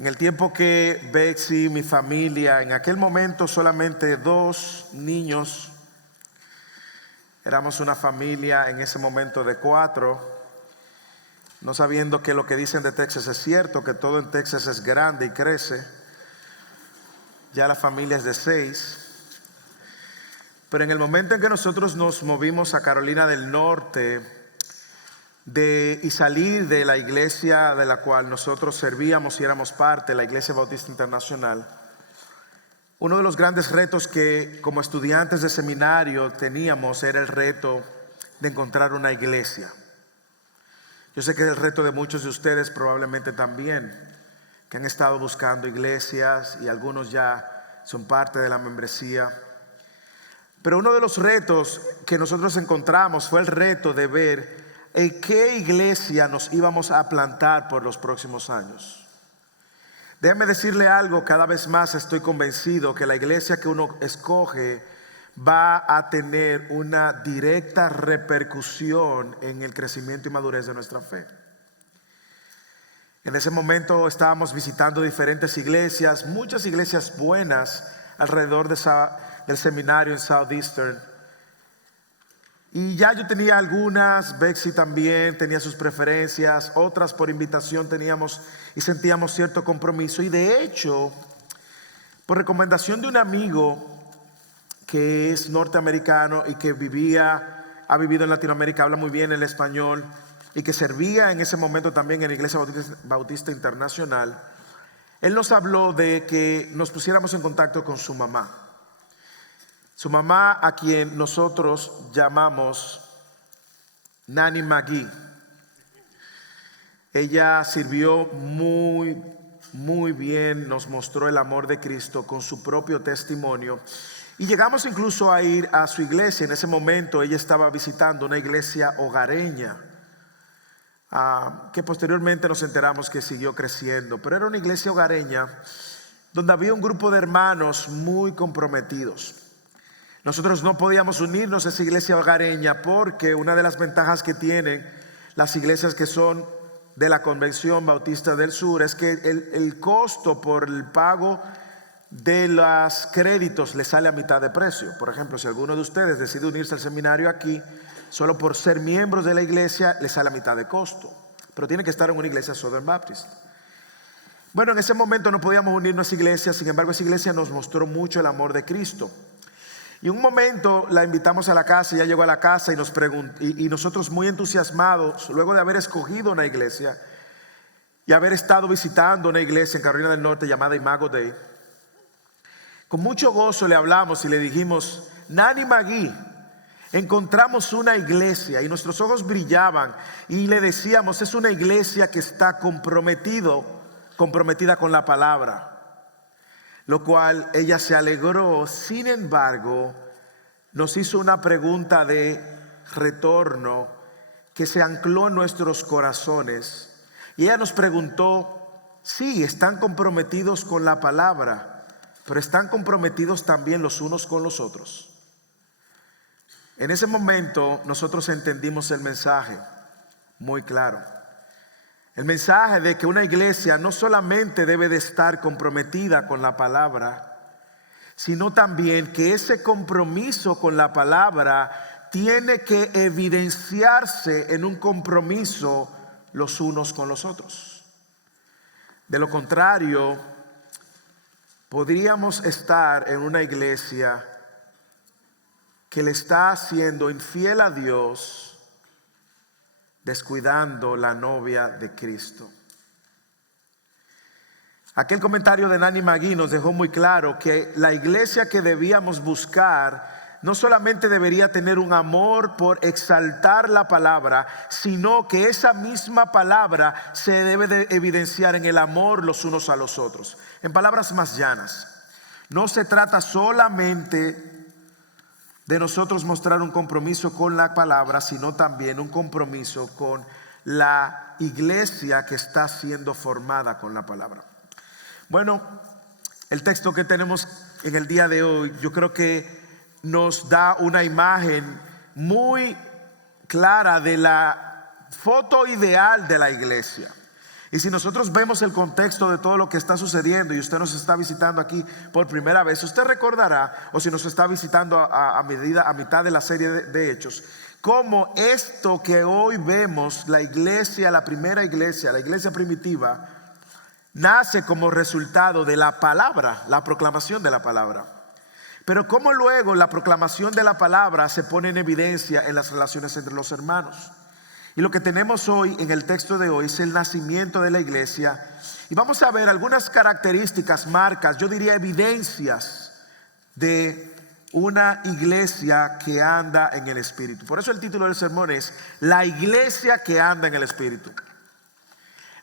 En el tiempo que Betsy, mi familia, en aquel momento solamente 2 niños, éramos una familia en ese momento de 4, no sabiendo que lo que dicen de Texas es cierto, que todo en Texas es grande y crece. Ya la familia es de 6. Pero en el momento en que nosotros nos movimos a Carolina del Norte y salir de la iglesia de la cual nosotros servíamos y éramos parte, la Iglesia Bautista Internacional, uno de los grandes retos que como estudiantes de seminario teníamos era el reto de encontrar una iglesia. Yo sé que es el reto de muchos de ustedes probablemente también, que han estado buscando iglesias y algunos ya son parte de la membresía. Pero uno de los retos que nosotros encontramos fue el reto de ver en qué iglesia nos íbamos a plantar por los próximos años. Déjeme decirle algo, cada vez más estoy convencido que la iglesia que uno escoge va a tener una directa repercusión en el crecimiento y madurez de nuestra fe. En ese momento estábamos visitando diferentes iglesias, muchas iglesias buenas alrededor del seminario en Southeastern. Y ya yo tenía algunas, Betsy también tenía sus preferencias, otras por invitación teníamos y sentíamos cierto compromiso. Y de hecho, por recomendación de un amigo que es norteamericano y que ha vivido en Latinoamérica, habla muy bien el español y que servía en ese momento también en la Iglesia Bautista Internacional, él nos habló de que nos pusiéramos en contacto con su mamá. Su mamá, a quien nosotros llamamos Nanny McGee. Ella sirvió muy bien, nos mostró el amor de Cristo con su propio testimonio. Y llegamos incluso a ir a su iglesia. En ese momento ella estaba visitando una iglesia hogareña, que posteriormente nos enteramos que siguió creciendo. Pero era una iglesia hogareña donde había un grupo de hermanos muy comprometidos. Nosotros no podíamos unirnos a esa iglesia hogareña porque una de las ventajas que tienen las iglesias que son de la Convención Bautista del Sur es que el costo por el pago de los créditos le sale a mitad de precio. Por ejemplo, si alguno de ustedes decide unirse al seminario aquí, solo por ser miembros de la iglesia le sale a mitad de costo, pero tiene que estar en una iglesia Southern Baptist. Bueno, en ese momento no podíamos unirnos a esa iglesia, sin embargo esa iglesia nos mostró mucho el amor de Cristo. Y un momento la invitamos a la casa, ella llegó a la casa y nos preguntó, y nosotros muy entusiasmados, luego de haber escogido una iglesia y haber estado visitando una iglesia en Carolina del Norte llamada Imago Dei, con mucho gozo le hablamos y le dijimos: Nanny McGee, encontramos una iglesia, y nuestros ojos brillaban y le decíamos: es una iglesia que está comprometida con la palabra. Lo cual ella se alegró. Sin embargo, nos hizo una pregunta de retorno que se ancló en nuestros corazones. Y ella nos preguntó: sí, están comprometidos con la palabra, pero están comprometidos también los unos con los otros. En ese momento nosotros entendimos el mensaje muy claro. El mensaje de que una iglesia no solamente debe de estar comprometida con la palabra, sino también que ese compromiso con la palabra tiene que evidenciarse en un compromiso los unos con los otros. De lo contrario, podríamos estar en una iglesia que le está siendo infiel a Dios, descuidando la novia de Cristo. Aquel comentario de Nanny McGee nos dejó muy claro que la iglesia que debíamos buscar no solamente debería tener un amor por exaltar la palabra, sino que esa misma palabra se debe de evidenciar en el amor los unos a los otros. En palabras más llanas, no se trata solamente de nosotros mostrar un compromiso con la palabra, sino también un compromiso con la iglesia que está siendo formada con la palabra. Bueno, el texto que tenemos en el día de hoy, yo creo que nos da una imagen muy clara de la foto ideal de la iglesia. Y si nosotros vemos el contexto de todo lo que está sucediendo y usted nos está visitando aquí por primera vez, usted recordará, o si nos está visitando a mitad de la serie de Hechos, cómo esto que hoy vemos, la iglesia, la primera iglesia, la iglesia primitiva, nace como resultado de la palabra, la proclamación de la palabra. Pero cómo luego la proclamación de la palabra se pone en evidencia en las relaciones entre los hermanos. Y lo que tenemos hoy en el texto de hoy es el nacimiento de la iglesia. Y vamos a ver algunas características, marcas, yo diría evidencias de una iglesia que anda en el Espíritu. Por eso el título del sermón es La iglesia que anda en el Espíritu.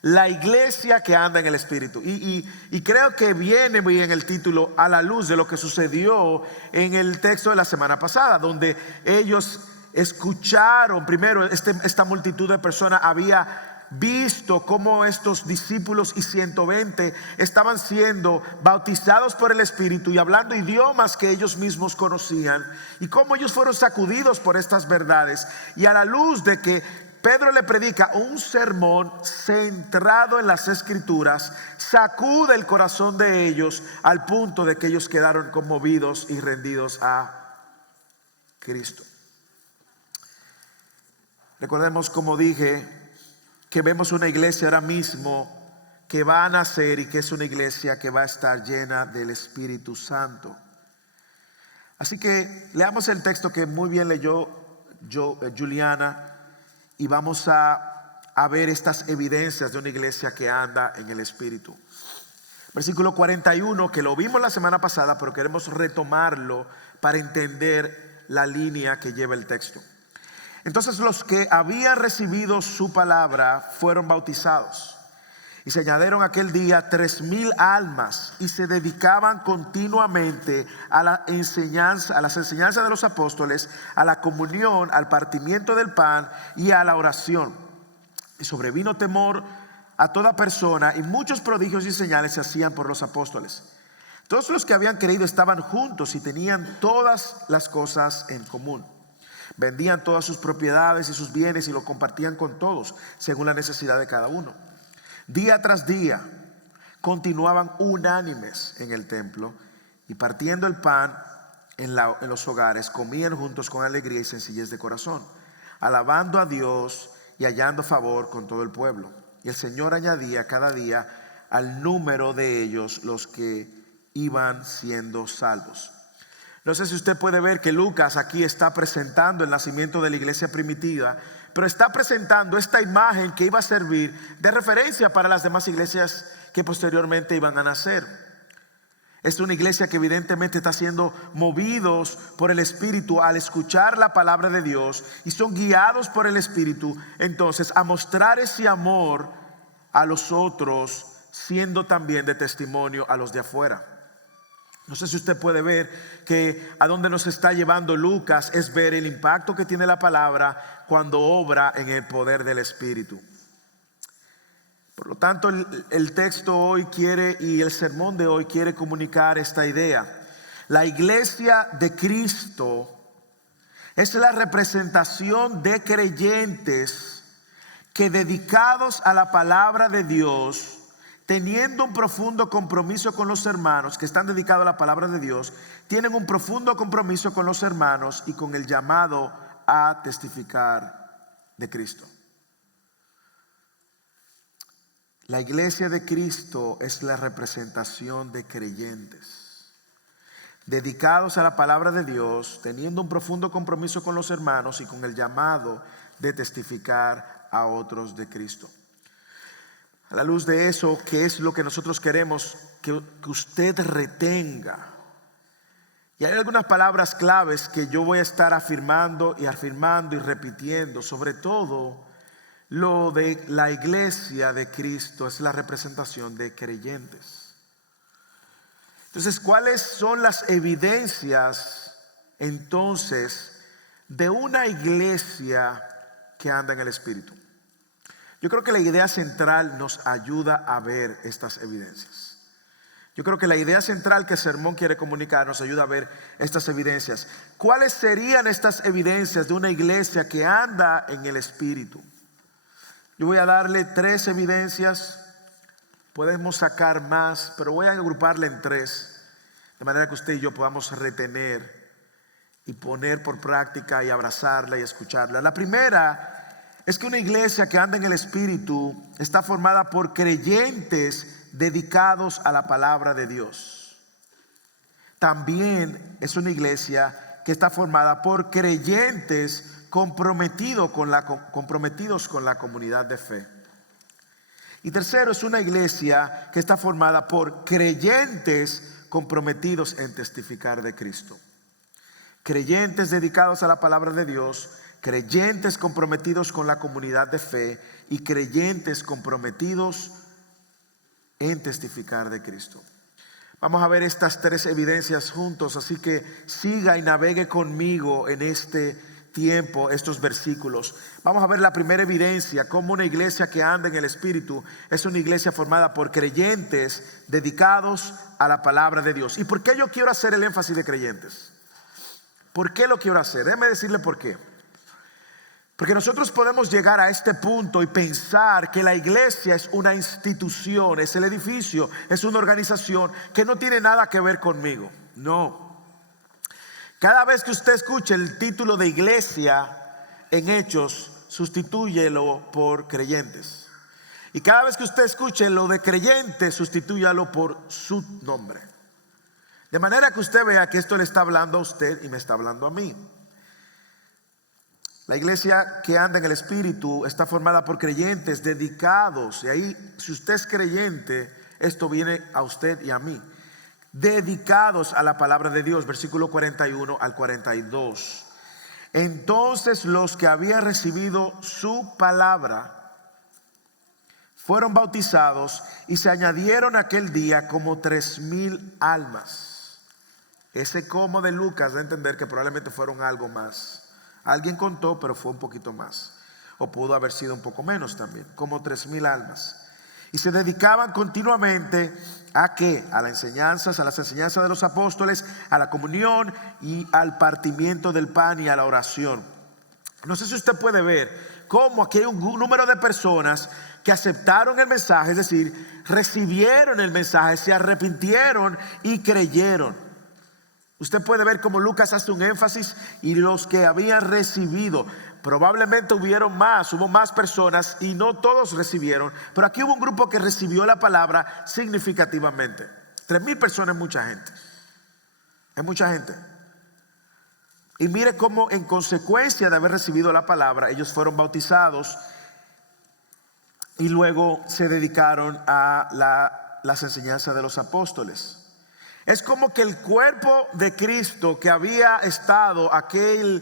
La iglesia que anda en el Espíritu. Y creo que viene muy bien el título a la luz de lo que sucedió en el texto de la semana pasada, donde ellos escucharon, primero esta multitud de personas había visto cómo estos discípulos y 120 estaban siendo bautizados por el Espíritu y hablando idiomas que ellos mismos conocían, y cómo ellos fueron sacudidos por estas verdades. Y a la luz de que Pedro le predica un sermón centrado en las Escrituras, sacude el corazón de ellos al punto de que ellos quedaron conmovidos y rendidos a Cristo. Recordemos, como dije, que vemos una iglesia ahora mismo que va a nacer y que es una iglesia que va a estar llena del Espíritu Santo. Así que leamos el texto que muy bien leyó Juliana, y vamos a ver estas evidencias de una iglesia que anda en el Espíritu. Versículo 41, que lo vimos la semana pasada, pero queremos retomarlo para entender la línea que lleva el texto. Entonces los que habían recibido su palabra fueron bautizados, y se añadieron aquel día 3,000 almas, y se dedicaban continuamente a las enseñanzas de los apóstoles, a la comunión, al partimiento del pan y a la oración. Y sobrevino temor a toda persona, y muchos prodigios y señales se hacían por los apóstoles. Todos los que habían creído estaban juntos y tenían todas las cosas en común. Vendían todas sus propiedades y sus bienes y lo compartían con todos, según la necesidad de cada uno. Día tras día continuaban unánimes en el templo, y partiendo el pan en los hogares, comían juntos con alegría y sencillez de corazón, alabando a Dios y hallando favor con todo el pueblo. Y el Señor añadía cada día al número de ellos los que iban siendo salvos. No sé si usted puede ver que Lucas aquí está presentando el nacimiento de la iglesia primitiva, pero está presentando esta imagen que iba a servir de referencia para las demás iglesias que posteriormente iban a nacer. Es una iglesia que evidentemente está siendo movidos por el Espíritu al escuchar la palabra de Dios, y son guiados por el Espíritu entonces a mostrar ese amor a los otros, siendo también de testimonio a los de afuera. No sé si usted puede ver que a donde nos está llevando Lucas es ver el impacto que tiene la palabra cuando obra en el poder del Espíritu. Por lo tanto, el texto hoy quiere, y el sermón de hoy quiere comunicar esta idea. La iglesia de Cristo es la representación de creyentes que, dedicados a la palabra de Dios, teniendo un profundo compromiso con los hermanos, que están dedicados a la palabra de Dios, tienen un profundo compromiso con los hermanos y con el llamado a testificar de Cristo. La iglesia de Cristo es la representación de creyentes dedicados a la palabra de Dios, teniendo un profundo compromiso con los hermanos y con el llamado de testificar a otros de Cristo. A la luz de eso, ¿qué es lo que nosotros queremos que usted retenga? Y hay algunas palabras claves que yo voy a estar afirmando y repitiendo. Sobre todo, lo de la iglesia de Cristo es la representación de creyentes. Entonces, ¿cuáles son las evidencias entonces de una iglesia que anda en el Espíritu? Yo creo que la idea central nos ayuda a ver estas evidencias. Yo creo que la idea central que el sermón quiere comunicar nos ayuda a ver estas evidencias. ¿Cuáles serían estas evidencias de una iglesia que anda en el Espíritu? Yo voy a darle 3 evidencias Podemos sacar más, pero voy a agruparla en 3, de manera que usted y yo podamos retener y poner por práctica y abrazarla y escucharla. La primera es que una iglesia que anda en el Espíritu está formada por creyentes dedicados a la palabra de Dios. También es una iglesia que está formada por creyentes comprometidos con la comunidad de fe. Y tercero, es una iglesia que está formada por creyentes comprometidos en testificar de Cristo. Creyentes dedicados a la palabra de Dios, creyentes comprometidos con la comunidad de fe y creyentes comprometidos en testificar de Cristo. Vamos a ver estas 3 evidencias juntos, así que siga y navegue conmigo en este tiempo estos versículos. Vamos a ver la primera evidencia, cómo una iglesia que anda en el Espíritu es una iglesia formada por creyentes dedicados a la palabra de Dios. ¿Y por qué yo quiero hacer el énfasis de creyentes? ¿Por qué lo quiero hacer? Déjeme decirle por qué. Porque nosotros podemos llegar a este punto y pensar que la iglesia es una institución, es el edificio, es una organización que no tiene nada que ver conmigo. No. Cada vez que usted escuche el título de iglesia en Hechos, sustitúyelo por creyentes. Y cada vez que usted escuche lo de creyentes, sustitúyalo por su nombre. De manera que usted vea que esto le está hablando a usted y me está hablando a mí. La iglesia que anda en el Espíritu está formada por creyentes dedicados. Y ahí, si usted es creyente, esto viene a usted y a mí. Dedicados a la palabra de Dios, versículo 41 al 42. Entonces los que habían recibido su palabra fueron bautizados y se añadieron aquel día como 3,000 almas. Ese como de Lucas da a entender que probablemente fueron algo más. Alguien contó, pero fue un poquito más. O pudo haber sido un poco menos también, como 3,000 almas. Y se dedicaban continuamente ¿a qué? A las enseñanzas de los apóstoles, a la comunión y al partimiento del pan y a la oración. No sé si usted puede ver cómo aquí hay un número de personas que aceptaron el mensaje, es decir, recibieron el mensaje, se arrepintieron y creyeron. Usted puede ver cómo Lucas hace un énfasis y los que habían recibido. Probablemente hubo más personas y no todos recibieron, pero aquí hubo un grupo que recibió la palabra significativamente. 3,000 personas es mucha gente. Es mucha gente. Y mire cómo en consecuencia de haber recibido la palabra, ellos fueron bautizados y luego se dedicaron a las enseñanzas de los apóstoles. Es como que el cuerpo de Cristo que había estado aquel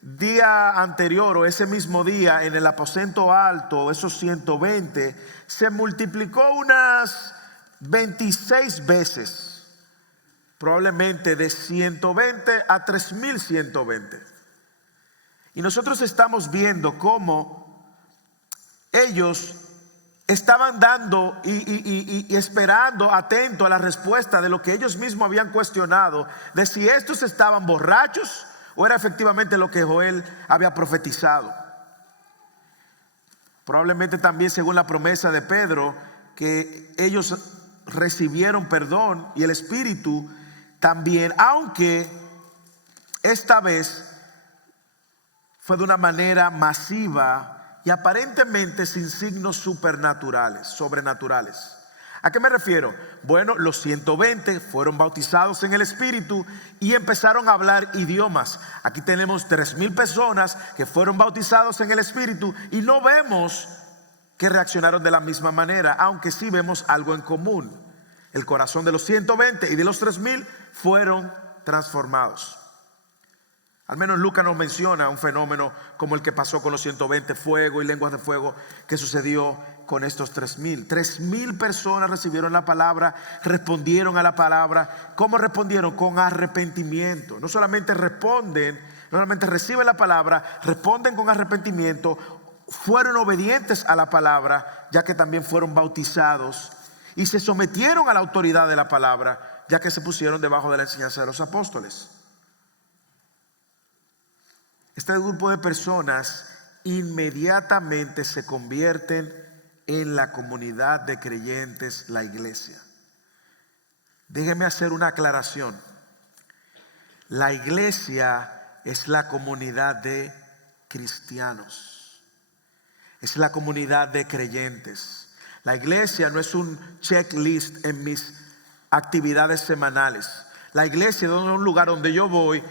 día anterior o ese mismo día en el aposento alto, esos 120, se multiplicó unas 26 veces, probablemente de 120 a 3,120. Y nosotros estamos viendo cómo ellos estaban dando y esperando, atento a la respuesta de lo que ellos mismos habían cuestionado, de si estos estaban borrachos o era efectivamente lo que Joel había profetizado. Probablemente también según la promesa de Pedro, que ellos recibieron perdón y el Espíritu también, aunque esta vez fue de una manera masiva y aparentemente sin signos sobrenaturales. ¿A qué me refiero? Bueno, los 120 fueron bautizados en el Espíritu y empezaron a hablar idiomas. Aquí tenemos 3,000 personas que fueron bautizados en el Espíritu y no vemos que reaccionaron de la misma manera, aunque sí vemos algo en común. El corazón de los 120 y de los 3,000 fueron transformados. Al menos Lucas nos menciona un fenómeno como el que pasó con los 120, fuego y lenguas de fuego, que sucedió con estos 3,000. 3,000 personas recibieron la palabra, respondieron a la palabra. ¿Cómo respondieron? Con arrepentimiento. No solamente reciben la palabra, responden con arrepentimiento, fueron obedientes a la palabra, ya que también fueron bautizados y se sometieron a la autoridad de la palabra, ya que se pusieron debajo de la enseñanza de los apóstoles. Este grupo de personas inmediatamente se convierten en la comunidad de creyentes, la iglesia. Déjeme hacer una aclaración. La iglesia es la comunidad de cristianos. Es la comunidad de creyentes. La iglesia no es un checklist en mis actividades semanales. La iglesia es un lugar donde yo voy,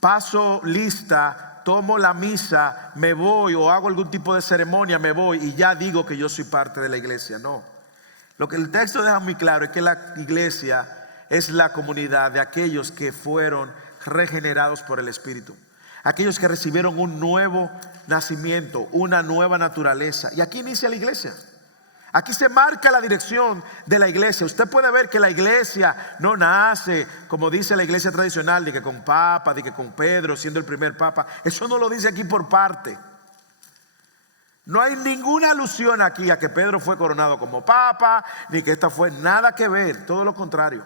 paso lista, tomo la misa, me voy o hago algún tipo de ceremonia, me voy y ya digo que yo soy parte de la iglesia. No. Lo que el texto deja muy claro es que la iglesia es la comunidad de aquellos que fueron regenerados por el Espíritu. Aquellos que recibieron un nuevo nacimiento, una nueva naturaleza. Y aquí inicia la iglesia. Aquí se marca la dirección de la iglesia. Usted puede ver que la iglesia no nace, como dice la iglesia tradicional, de que con Papa, de que con Pedro, siendo el primer Papa. Eso no lo dice aquí por parte. No hay ninguna alusión aquí a que Pedro fue coronado como Papa, ni que esta fue nada que ver, todo lo contrario.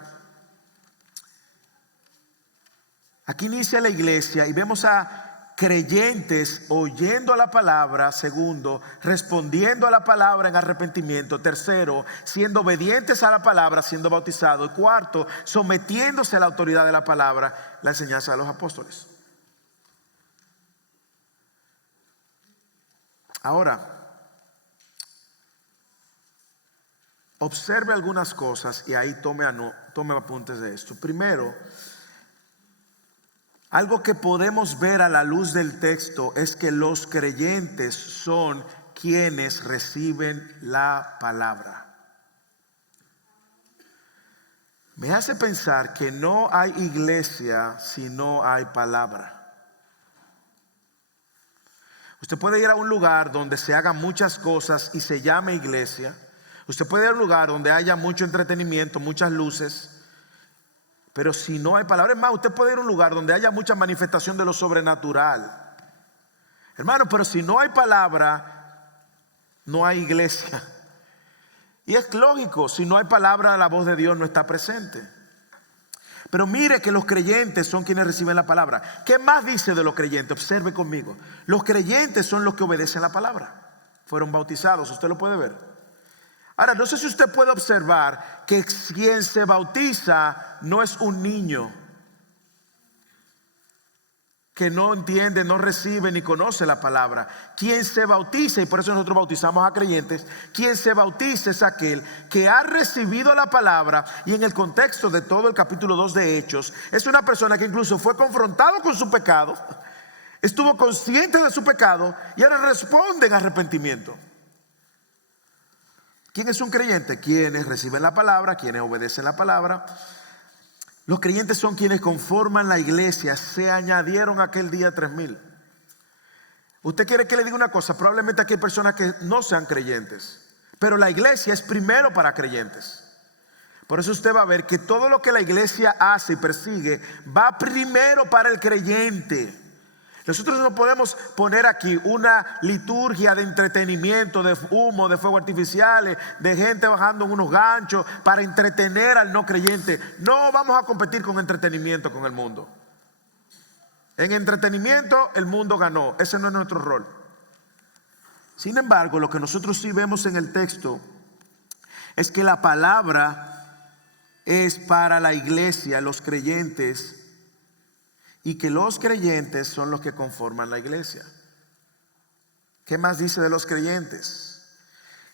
Aquí inicia la iglesia y vemos a creyentes oyendo a la palabra. Segundo, respondiendo a la palabra en arrepentimiento. Tercero, siendo obedientes a la palabra, siendo bautizados. Y cuarto, sometiéndose a la autoridad de la palabra, la enseñanza de los apóstoles. Ahora, observe algunas cosas y ahí tome apuntes de esto. Primero, algo que podemos ver a la luz del texto es que los creyentes son quienes reciben la palabra. Me hace pensar que no hay iglesia si no hay palabra. Usted puede ir a un lugar donde se hagan muchas cosas y se llame iglesia. Usted puede ir a un lugar donde haya mucho entretenimiento, muchas luces, pero si no hay palabra, es más, usted puede ir a un lugar donde haya mucha manifestación de lo sobrenatural. Hermano, pero si no hay palabra, no hay iglesia. Y es lógico, si no hay palabra, la voz de Dios no está presente. Pero mire que los creyentes son quienes reciben la palabra. ¿Qué más dice de los creyentes? Observe conmigo. Los creyentes son los que obedecen la palabra. Fueron bautizados, usted lo puede ver. Ahora, no sé si usted puede observar que quien se bautiza no es un niño que no entiende, no recibe ni conoce la palabra. Quien se bautiza, y por eso nosotros bautizamos a creyentes, quien se bautiza es aquel que ha recibido la palabra. Y en el contexto de todo el capítulo 2 de Hechos, es una persona que incluso fue confrontado con su pecado, estuvo consciente de su pecado y ahora responde en arrepentimiento. ¿Quién es un creyente? Quienes reciben la palabra, quienes obedecen la palabra. Los creyentes son quienes conforman la iglesia. Se añadieron aquel día 3,000. Usted quiere que le diga una cosa. Probablemente aquí hay personas que no sean creyentes, pero la iglesia es primero para creyentes. Por eso usted va a ver que todo lo que la iglesia hace y persigue va primero para el creyente. Nosotros no podemos poner aquí una liturgia de entretenimiento, de humo, de fuegos artificiales, de gente bajando en unos ganchos para entretener al no creyente. No vamos a competir con entretenimiento con el mundo. En entretenimiento el mundo ganó. Ese no es nuestro rol. Sin embargo, lo que nosotros sí vemos en el texto es que la palabra es para la iglesia, los creyentes, y que los creyentes son los que conforman la iglesia. ¿Qué más dice de los creyentes?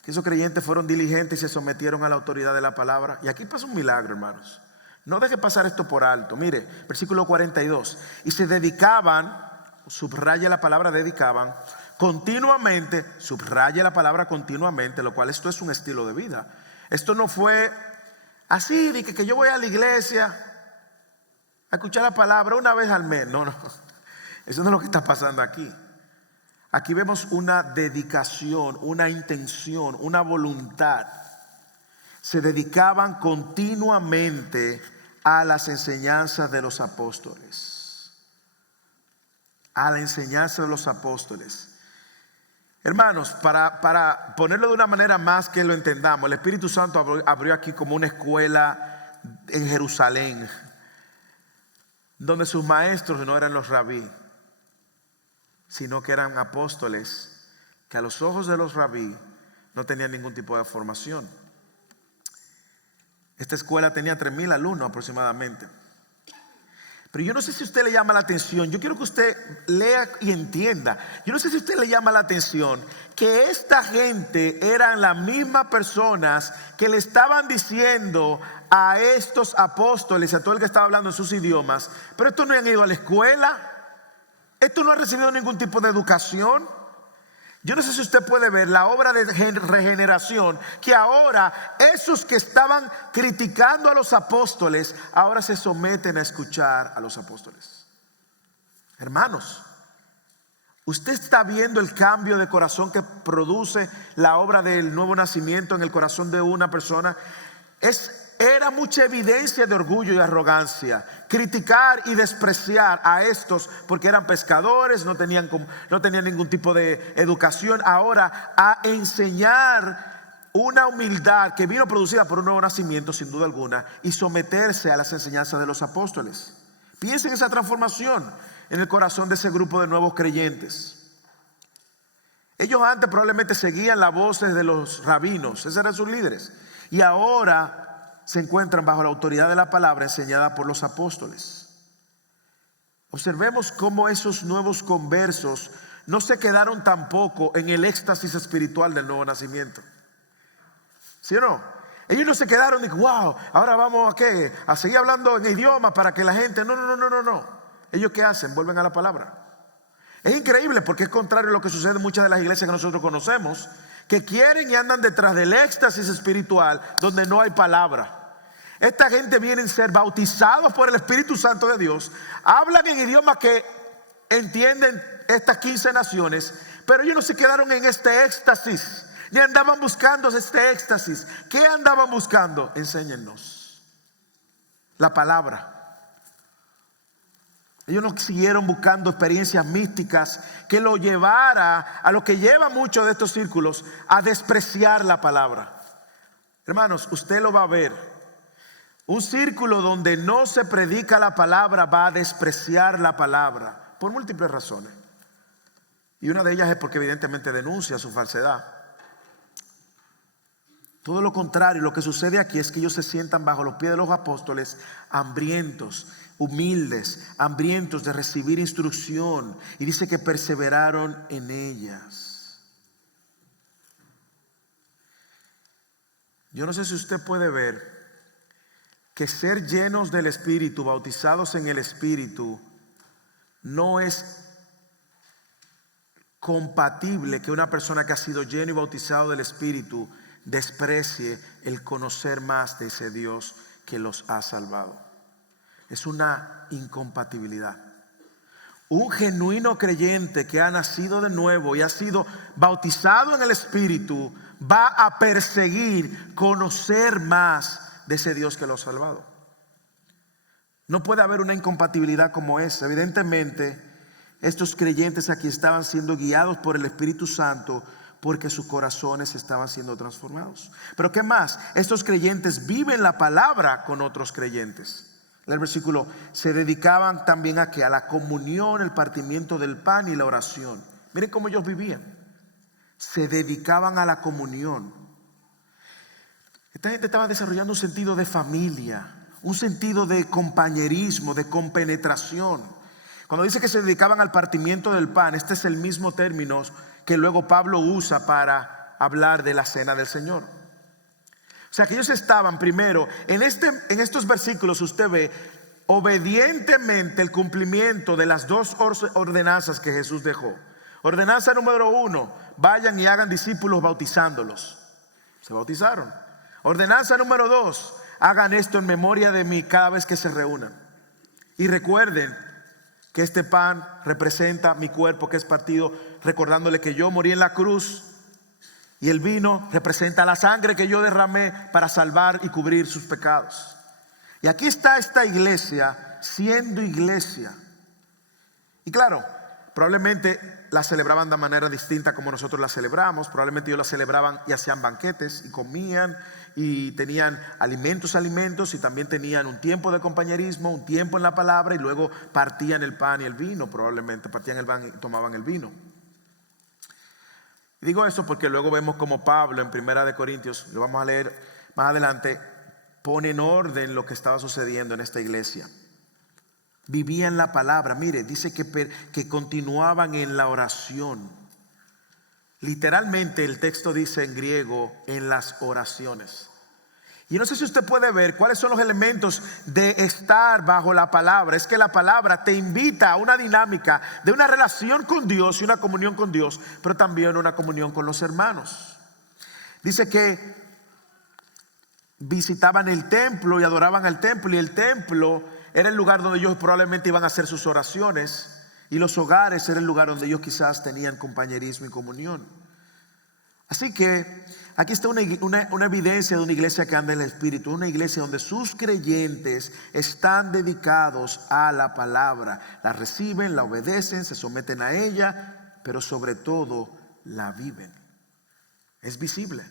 Que esos creyentes fueron diligentes y se sometieron a la autoridad de la palabra. Y aquí pasa un milagro, hermanos. No deje pasar esto por alto. Mire, versículo 42. Y se dedicaban, subraya la palabra dedicaban, continuamente, subraya la palabra continuamente, lo cual esto es un estilo de vida. Esto no fue así, de que yo voy a la iglesia a escuchar la palabra una vez al mes. No, eso no es lo que está pasando aquí. Aquí vemos una dedicación, una intención, una voluntad. Se dedicaban continuamente a las enseñanzas de los apóstoles. A la enseñanza de los apóstoles. Hermanos, para ponerlo de una manera más que lo entendamos, el Espíritu Santo abrió aquí como una escuela en Jerusalén, donde sus maestros no eran los rabí, sino que eran apóstoles que a los ojos de los rabí no tenían ningún tipo de formación. Esta escuela tenía 3,000 alumnos aproximadamente. Pero yo no sé si a usted le llama la atención, yo quiero que usted lea y entienda. Yo no sé si a usted le llama la atención que esta gente eran las mismas personas que le estaban diciendo a estos apóstoles, a todo el que estaba hablando en sus idiomas, pero estos no han ido a la escuela, estos no han recibido ningún tipo de educación. Yo no sé si usted puede ver la obra de regeneración, que ahora esos que estaban criticando a los apóstoles, ahora se someten a escuchar a los apóstoles. Hermanos, usted está viendo el cambio de corazón que produce la obra del nuevo nacimiento en el corazón de una persona. Era mucha evidencia de orgullo y arrogancia criticar y despreciar a estos porque eran pescadores, no tenían ningún tipo de educación. Ahora a enseñar una humildad que vino producida por un nuevo nacimiento, sin duda alguna, y someterse a las enseñanzas de los apóstoles. Piensen en esa transformación en el corazón de ese grupo de nuevos creyentes. Ellos antes probablemente seguían las voces de los rabinos, esos eran sus líderes, y ahora se encuentran bajo la autoridad de la palabra enseñada por los apóstoles. Observemos cómo esos nuevos conversos no se quedaron tampoco en el éxtasis espiritual del nuevo nacimiento. ¿Sí o no? Ellos no se quedaron y wow, ahora vamos a seguir hablando en idiomas para que la gente... No. ¿Ellos qué hacen? Vuelven a la palabra. Es increíble porque es contrario a lo que sucede en muchas de las iglesias que nosotros conocemos, que quieren y andan detrás del éxtasis espiritual donde no hay palabra. Esta gente viene a ser bautizados por el Espíritu Santo de Dios, hablan en idiomas que entienden estas 15 naciones, pero ellos no se quedaron en este éxtasis, ni andaban buscando este éxtasis. ¿Qué andaban buscando? Enséñennos la palabra. Ellos no siguieron buscando experiencias místicas que lo llevara a lo que lleva muchos de estos círculos, a despreciar la palabra. Hermanos, usted lo va a ver. Un círculo donde no se predica la palabra va a despreciar la palabra por múltiples razones. Y una de ellas es porque evidentemente denuncia su falsedad. Todo lo contrario, lo que sucede aquí es que ellos se sientan bajo los pies de los apóstoles, hambrientos, humildes, hambrientos de recibir instrucción, y dice que perseveraron en ellas. Yo no sé si usted puede ver que ser llenos del Espíritu, bautizados en el Espíritu, no es compatible que una persona que ha sido lleno y bautizado del Espíritu desprecie el conocer más de ese Dios que los ha salvado. Es una incompatibilidad. Un genuino creyente que ha nacido de nuevo y ha sido bautizado en el Espíritu va a perseguir conocer más de ese Dios que lo ha salvado. No puede haber una incompatibilidad como esa. Evidentemente, estos creyentes aquí estaban siendo guiados por el Espíritu Santo porque sus corazones estaban siendo transformados. Pero ¿qué más? Estos creyentes viven la palabra con otros creyentes. El versículo, se dedicaban también a la comunión, el partimiento del pan y la oración. Miren cómo ellos vivían. Se dedicaban a la comunión. Esta gente estaba desarrollando un sentido de familia, un sentido de compañerismo, de compenetración. Cuando dice que se dedicaban al partimiento del pan, este es el mismo término que luego Pablo usa para hablar de la cena del Señor. O sea que ellos estaban primero, en estos versículos usted ve obedientemente el cumplimiento de las dos ordenanzas que Jesús dejó. Ordenanza número 1, vayan y hagan discípulos bautizándolos. Se bautizaron. Ordenanza número 2, hagan esto en memoria de mí cada vez que se reúnan. Y recuerden que este pan representa mi cuerpo que es partido, recordándole que yo morí en la cruz. Y el vino representa la sangre que yo derramé para salvar y cubrir sus pecados. Y aquí está esta iglesia siendo iglesia. Y claro, probablemente la celebraban de manera distinta como nosotros la celebramos. Probablemente ellos la celebraban y hacían banquetes y comían y tenían alimentos y también tenían un tiempo de compañerismo, un tiempo en la palabra, y luego partían el pan y el vino. Probablemente partían el pan y tomaban el vino. Digo esto porque luego vemos como Pablo en 1 Corintios, lo vamos a leer más adelante, pone en orden lo que estaba sucediendo en esta iglesia. Vivían la palabra. Mire, dice que continuaban en la oración. Literalmente el texto dice en griego, en las oraciones. Y no sé si usted puede ver cuáles son los elementos de estar bajo la palabra. Es que la palabra te invita a una dinámica de una relación con Dios y una comunión con Dios, pero también una comunión con los hermanos. Dice que visitaban el templo y adoraban al templo, y el templo era el lugar donde ellos probablemente iban a hacer sus oraciones, y los hogares era el lugar donde ellos quizás tenían compañerismo y comunión. Así que aquí está una evidencia de una iglesia que anda en el Espíritu, una iglesia donde sus creyentes están dedicados a la palabra, la reciben, la obedecen, se someten a ella, pero sobre todo la viven. Es visible,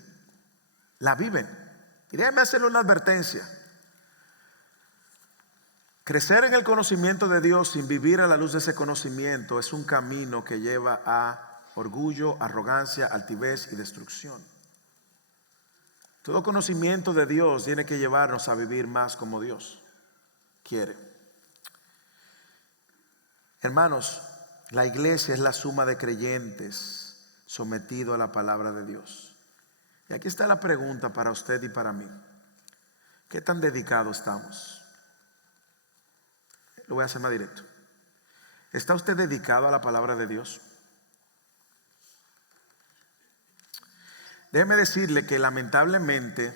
la viven. Y déjame hacerle una advertencia. Crecer en el conocimiento de Dios sin vivir a la luz de ese conocimiento es un camino que lleva a orgullo, arrogancia, altivez y destrucción. Todo conocimiento de Dios tiene que llevarnos a vivir más como Dios quiere. Hermanos, la iglesia es la suma de creyentes sometidos a la palabra de Dios. Y aquí está la pregunta para usted y para mí. ¿Qué tan dedicados estamos? Lo voy a hacer más directo. ¿Está usted dedicado a la palabra de Dios? Déjeme decirle que lamentablemente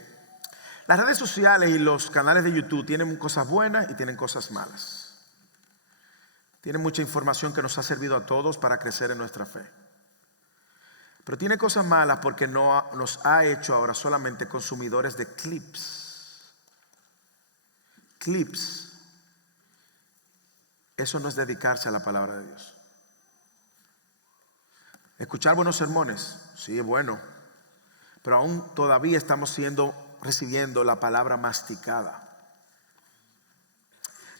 las redes sociales y los canales de YouTube tienen cosas buenas y tienen cosas malas. Tienen mucha información que nos ha servido a todos para crecer en nuestra fe. Pero tiene cosas malas porque nos ha hecho ahora solamente consumidores de clips. Clips. Eso no es dedicarse a la palabra de Dios. Escuchar buenos sermones, sí es bueno. Pero aún todavía estamos recibiendo la palabra masticada.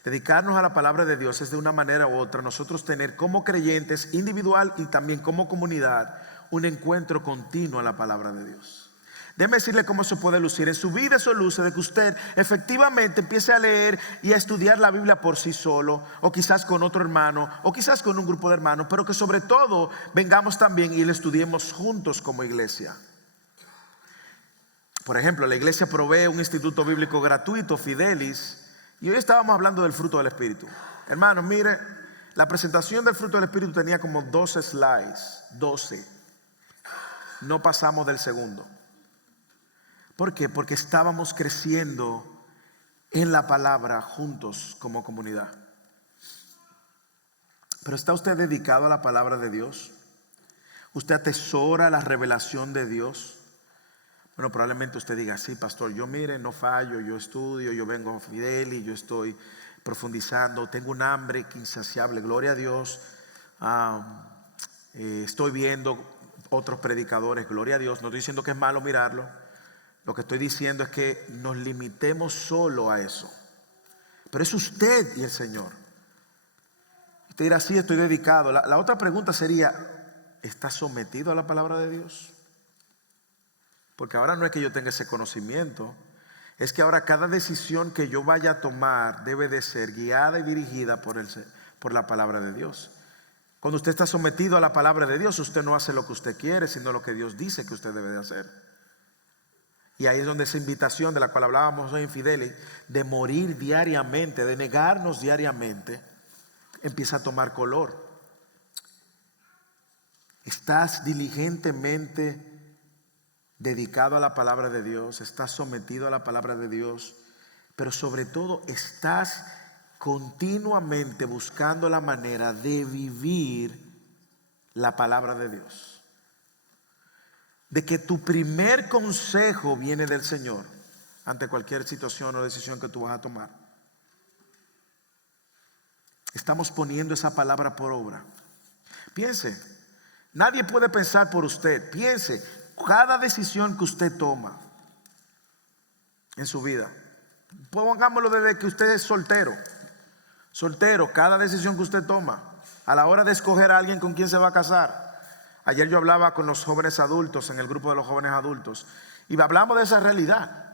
Dedicarnos a la palabra de Dios es de una manera u otra nosotros tener como creyentes individual y también como comunidad un encuentro continuo a la palabra de Dios. Déjeme decirle cómo se puede lucir. En su vida eso luce de que usted efectivamente empiece a leer y a estudiar la Biblia por sí solo, o quizás con otro hermano, o quizás con un grupo de hermanos, pero que sobre todo vengamos también y la estudiemos juntos como iglesia. Por ejemplo, la iglesia provee un instituto bíblico gratuito, Fidelis, y hoy estábamos hablando del fruto del Espíritu. Hermanos, mire, la presentación del fruto del Espíritu tenía como 12 slides, 12. No pasamos del segundo. ¿Por qué? Porque estábamos creciendo en la palabra juntos como comunidad. Pero ¿está usted dedicado a la palabra de Dios? ¿Usted atesora la revelación de Dios? Bueno, probablemente usted diga, sí, pastor, yo mire, no fallo, yo estudio, yo vengo a Fidelis, yo estoy profundizando, tengo un hambre insaciable, gloria a Dios. Estoy viendo otros predicadores, gloria a Dios. No estoy diciendo que es malo mirarlo. Lo que estoy diciendo es que nos limitemos solo a eso. Pero es usted y el Señor. Usted dirá, sí, estoy dedicado. La otra pregunta sería, ¿está sometido a la palabra de Dios? Porque ahora no es que yo tenga ese conocimiento, es que ahora cada decisión que yo vaya a tomar debe de ser guiada y dirigida por la palabra de Dios. Cuando usted está sometido a la palabra de Dios, usted no hace lo que usted quiere, sino lo que Dios dice que usted debe de hacer. Y ahí es donde esa invitación de la cual hablábamos hoy en Fidelis, de morir diariamente, de negarnos diariamente, empieza a tomar color. ¿Estás diligentemente dedicado a la palabra de Dios? ¿Estás sometido a la palabra de Dios? Pero sobre todo, ¿estás continuamente buscando la manera de vivir la palabra de Dios? De que tu primer consejo viene del Señor ante cualquier situación o decisión que tú vas a tomar. Estamos poniendo esa palabra por obra. Piense, nadie puede pensar por usted. Piense, cada decisión que usted toma en su vida, pongámoslo desde que usted es soltero. Soltero, cada decisión que usted toma a la hora de escoger a alguien con quien se va a casar, Ayer yo hablaba con los jóvenes adultos, en el grupo de los jóvenes adultos, y hablamos de esa realidad.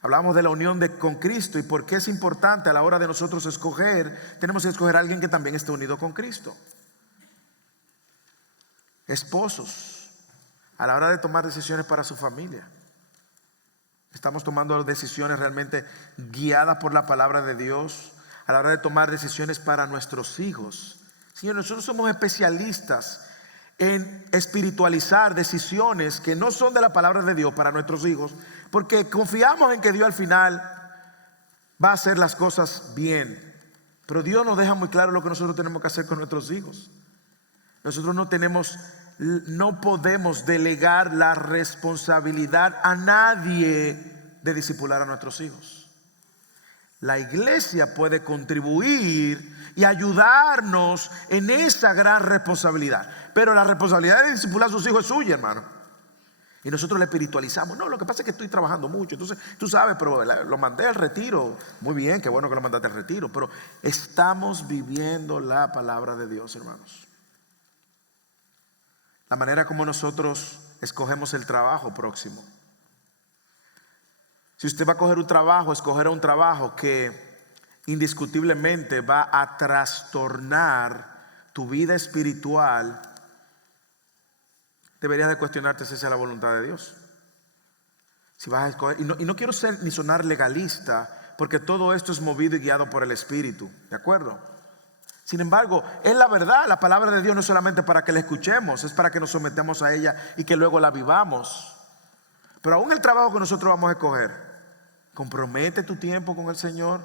Hablamos de la unión con Cristo y por qué es importante a la hora de nosotros escoger. Tenemos que escoger a alguien que también esté unido con Cristo. Esposos, a la hora de tomar decisiones para su familia, estamos tomando decisiones realmente guiadas por la palabra de Dios. A la hora de tomar decisiones para nuestros hijos, Señor, nosotros somos especialistas en espiritualizar decisiones que no son de la palabra de Dios para nuestros hijos, porque confiamos en que Dios al final va a hacer las cosas bien. Pero Dios nos deja muy claro lo que nosotros tenemos que hacer con nuestros hijos. Nosotros no podemos delegar la responsabilidad a nadie de discipular a nuestros hijos. La iglesia puede contribuir y ayudarnos en esa gran responsabilidad, pero la responsabilidad de discipular a sus hijos es suya, hermano. Y nosotros le espiritualizamos. No, lo que pasa es que estoy trabajando mucho, entonces tú sabes, pero lo mandé al retiro. Muy bien, qué bueno que lo mandaste al retiro, pero estamos viviendo la palabra de Dios, hermanos. La manera como nosotros escogemos el trabajo próximo. Si usted va a coger un trabajo, escogerá un trabajo que indiscutiblemente va a trastornar tu vida espiritual. Deberías de cuestionarte si esa es la voluntad de Dios. Si vas a escoger, y no quiero ser ni sonar legalista, porque todo esto es movido y guiado por el Espíritu, ¿de acuerdo? Sin embargo, es la verdad. La palabra de Dios no es solamente para que la escuchemos, es para que nos sometamos a ella y que luego la vivamos. Pero aún el trabajo que nosotros vamos a escoger, compromete tu tiempo con el Señor.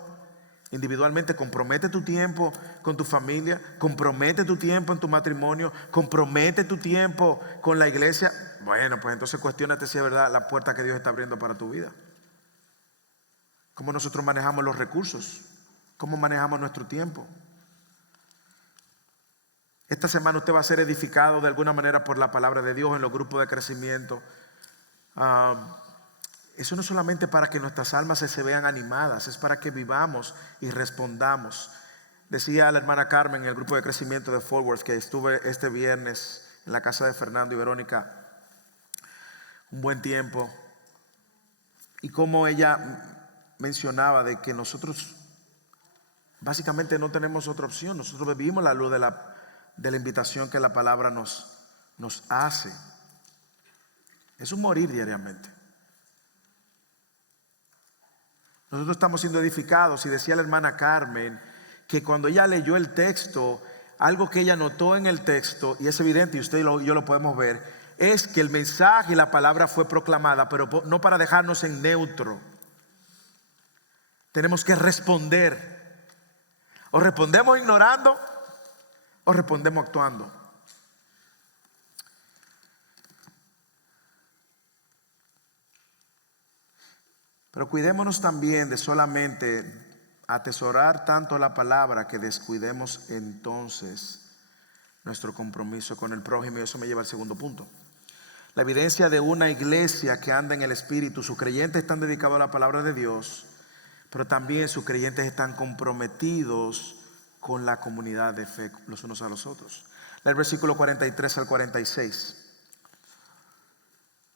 Individualmente, compromete tu tiempo con tu familia, compromete tu tiempo en tu matrimonio, compromete tu tiempo con la iglesia. Bueno, pues entonces cuestiónate si es verdad la puerta que Dios está abriendo para tu vida. ¿Cómo nosotros manejamos los recursos? ¿Cómo manejamos nuestro tiempo? Esta semana usted va a ser edificado de alguna manera por la palabra de Dios en los grupos de crecimiento. Eso no es solamente para que nuestras almas se vean animadas, es para que vivamos y respondamos. Decía la hermana Carmen en el grupo de crecimiento de Fort Worth, que estuve este viernes en la casa de Fernando y Verónica un buen tiempo, y como ella mencionaba de que nosotros básicamente no tenemos otra opción. Nosotros vivimos la luz de la invitación que la palabra nos hace. Es un morir diariamente. Nosotros estamos siendo edificados, y decía la hermana Carmen que cuando ella leyó el texto, algo que ella notó en el texto, y es evidente, y usted y yo lo podemos ver, es que el mensaje y la palabra fue proclamada, pero no para dejarnos en neutro. Tenemos que responder. O respondemos ignorando, o respondemos actuando. Pero cuidémonos también de solamente atesorar tanto la palabra que descuidemos entonces nuestro compromiso con el prójimo. Y eso me lleva al segundo punto. La evidencia de una iglesia que anda en el Espíritu: sus creyentes están dedicados a la palabra de Dios, pero también sus creyentes están comprometidos con la comunidad de fe los unos a los otros. El versículo 43 al 46.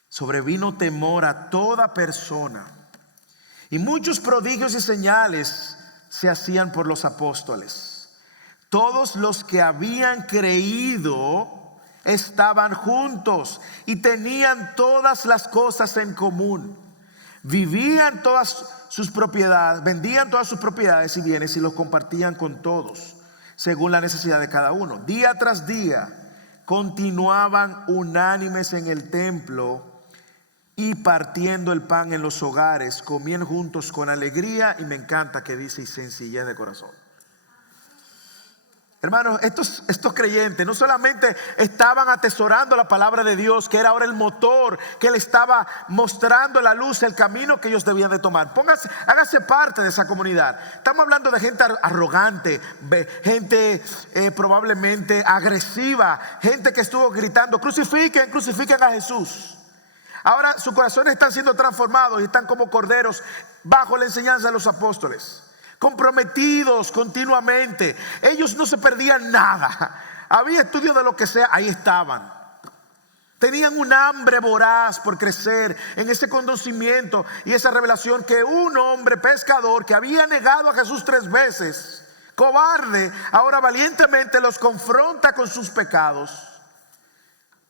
Sobrevino temor a toda persona, y muchos prodigios y señales se hacían por los apóstoles. Todos los que habían creído estaban juntos y tenían todas las cosas en común. Vivían todas sus propiedades, vendían todas sus propiedades y bienes y los compartían con todos, según la necesidad de cada uno. Día tras día continuaban unánimes en el templo y partiendo el pan en los hogares, comían juntos con alegría. Y me encanta que dice: y sencillez de corazón. Hermanos, estos creyentes no solamente estaban atesorando la palabra de Dios, que era ahora el motor que le estaba mostrando la luz, el camino que ellos debían de tomar. Hágase parte de esa comunidad. Estamos hablando de gente arrogante, gente probablemente agresiva, gente que estuvo gritando: crucifiquen, crucifiquen a Jesús. Ahora sus corazones están siendo transformados y están como corderos bajo la enseñanza de los apóstoles, comprometidos continuamente. Ellos no se perdían nada. Había estudios de lo que sea, ahí estaban. Tenían un hambre voraz por crecer en ese conocimiento y esa revelación que un hombre pescador que había negado a Jesús 3 veces, cobarde, ahora valientemente los confronta con sus pecados.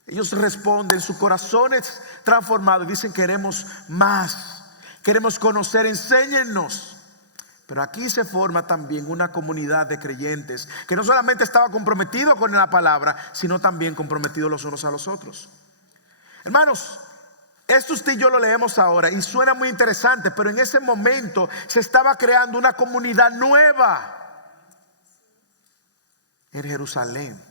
Ellos responden, sus corazones transformados, y dicen: queremos más, queremos conocer, enséñennos. Pero aquí se forma también una comunidad de creyentes que no solamente estaba comprometido con la palabra, sino también comprometidos los unos a los otros. Hermanos, esto usted y yo lo leemos ahora y suena muy interesante, pero en ese momento se estaba creando una comunidad nueva en Jerusalén.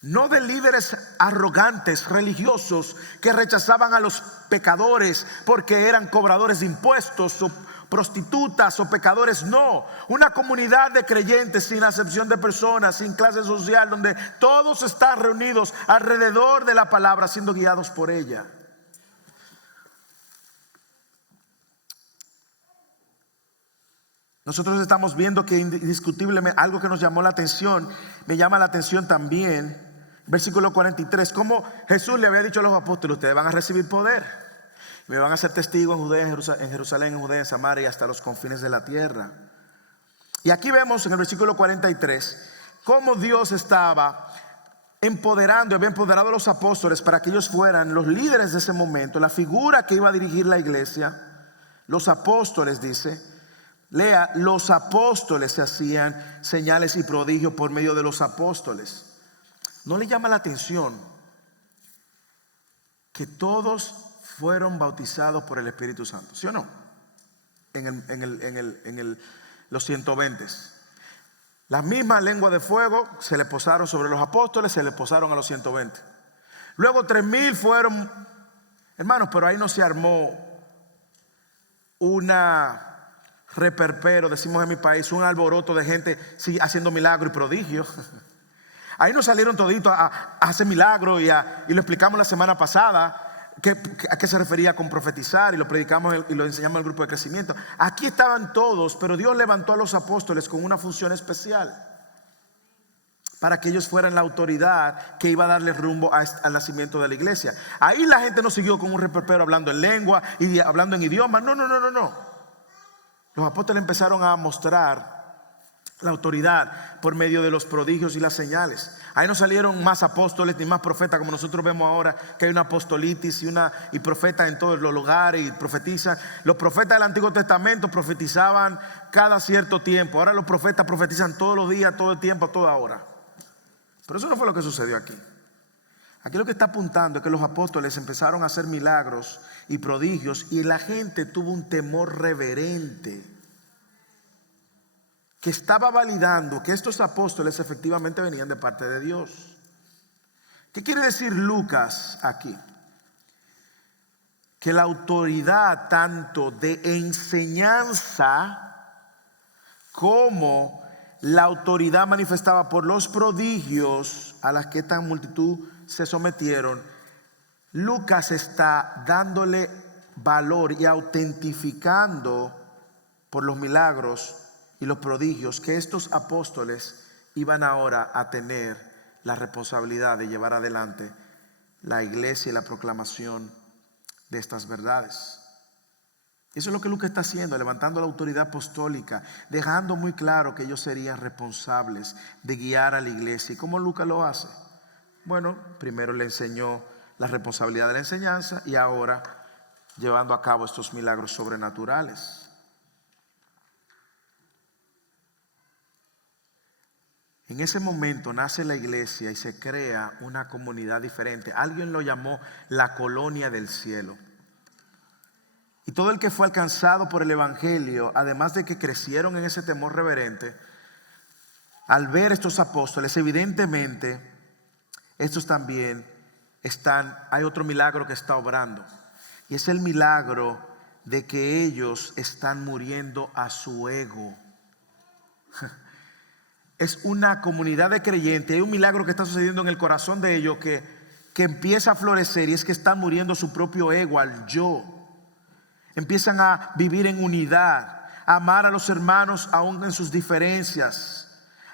No de líderes arrogantes, religiosos, que rechazaban a los pecadores porque eran cobradores de impuestos o prostitutas o pecadores. No, una comunidad de creyentes sin acepción de personas, sin clase social, donde todos están reunidos alrededor de la palabra, siendo guiados por ella. Nosotros estamos viendo que indiscutiblemente algo que nos llamó la atención, me llama la atención también, versículo 43, como Jesús le había dicho a los apóstoles: ustedes van a recibir poder, me van a ser testigos en Judea, en Jerusalén, en Judea, en Samaria, hasta los confines de la tierra. Y aquí vemos en el versículo 43 cómo Dios estaba empoderando, había empoderado a los apóstoles para que ellos fueran los líderes de ese momento, la figura que iba a dirigir la iglesia. Los apóstoles, dice, lea, los apóstoles se hacían señales y prodigios por medio de los apóstoles. ¿No le llama la atención que todos fueron bautizados por el Espíritu Santo? ¿Sí o no? Los 120. Las mismas lenguas de fuego se le posaron sobre los apóstoles, se le posaron a los 120. Luego 3,000 fueron, hermanos, pero ahí no se armó una reperpero, decimos en mi país, un alboroto de gente haciendo milagros y prodigios. Ahí no salieron toditos a hacer milagros y lo explicamos la semana pasada. ¿A qué se refería con profetizar? Y lo predicamos y lo enseñamos al grupo de crecimiento. Aquí estaban todos, pero Dios levantó a los apóstoles con una función especial para que ellos fueran la autoridad que iba a darle rumbo al nacimiento de la iglesia. Ahí la gente no siguió con un reperpero hablando en lengua y hablando en idiomas. No. Los apóstoles empezaron a mostrar la autoridad por medio de los prodigios y las señales. Ahí no salieron más apóstoles ni más profetas como nosotros vemos ahora, que hay una apostolitis y profetas en todos los lugares y profetizan. Los profetas del Antiguo Testamento profetizaban cada cierto tiempo. Ahora los profetas profetizan todos los días, todo el tiempo, a toda hora. Pero eso no fue lo que sucedió aquí. Aquí lo que está apuntando es que los apóstoles empezaron a hacer milagros y prodigios y la gente tuvo un temor reverente que estaba validando que estos apóstoles efectivamente venían de parte de Dios. ¿Qué quiere decir Lucas aquí? Que la autoridad tanto de enseñanza como la autoridad manifestada por los prodigios a las que esta multitud se sometieron, Lucas está dándole valor y autentificando por los milagros y los prodigios que estos apóstoles iban ahora a tener la responsabilidad de llevar adelante la iglesia y la proclamación de estas verdades. Eso es lo que Lucas está haciendo, levantando la autoridad apostólica, dejando muy claro que ellos serían responsables de guiar a la iglesia. ¿Y cómo Lucas lo hace? Bueno, primero le enseñó la responsabilidad de la enseñanza y ahora llevando a cabo estos milagros sobrenaturales. En ese momento nace la iglesia y se crea una comunidad diferente. Alguien lo llamó la colonia del cielo. Y todo el que fue alcanzado por el evangelio, además de que crecieron en ese temor reverente, al ver estos apóstoles, evidentemente, estos también hay otro milagro que está obrando. Y es el milagro de que ellos están muriendo a su ego. Es una comunidad de creyentes. Hay un milagro que está sucediendo en el corazón de ellos que empieza a florecer, y es que están muriendo a su propio ego, al yo. Empiezan a vivir en unidad, a amar a los hermanos aún en sus diferencias,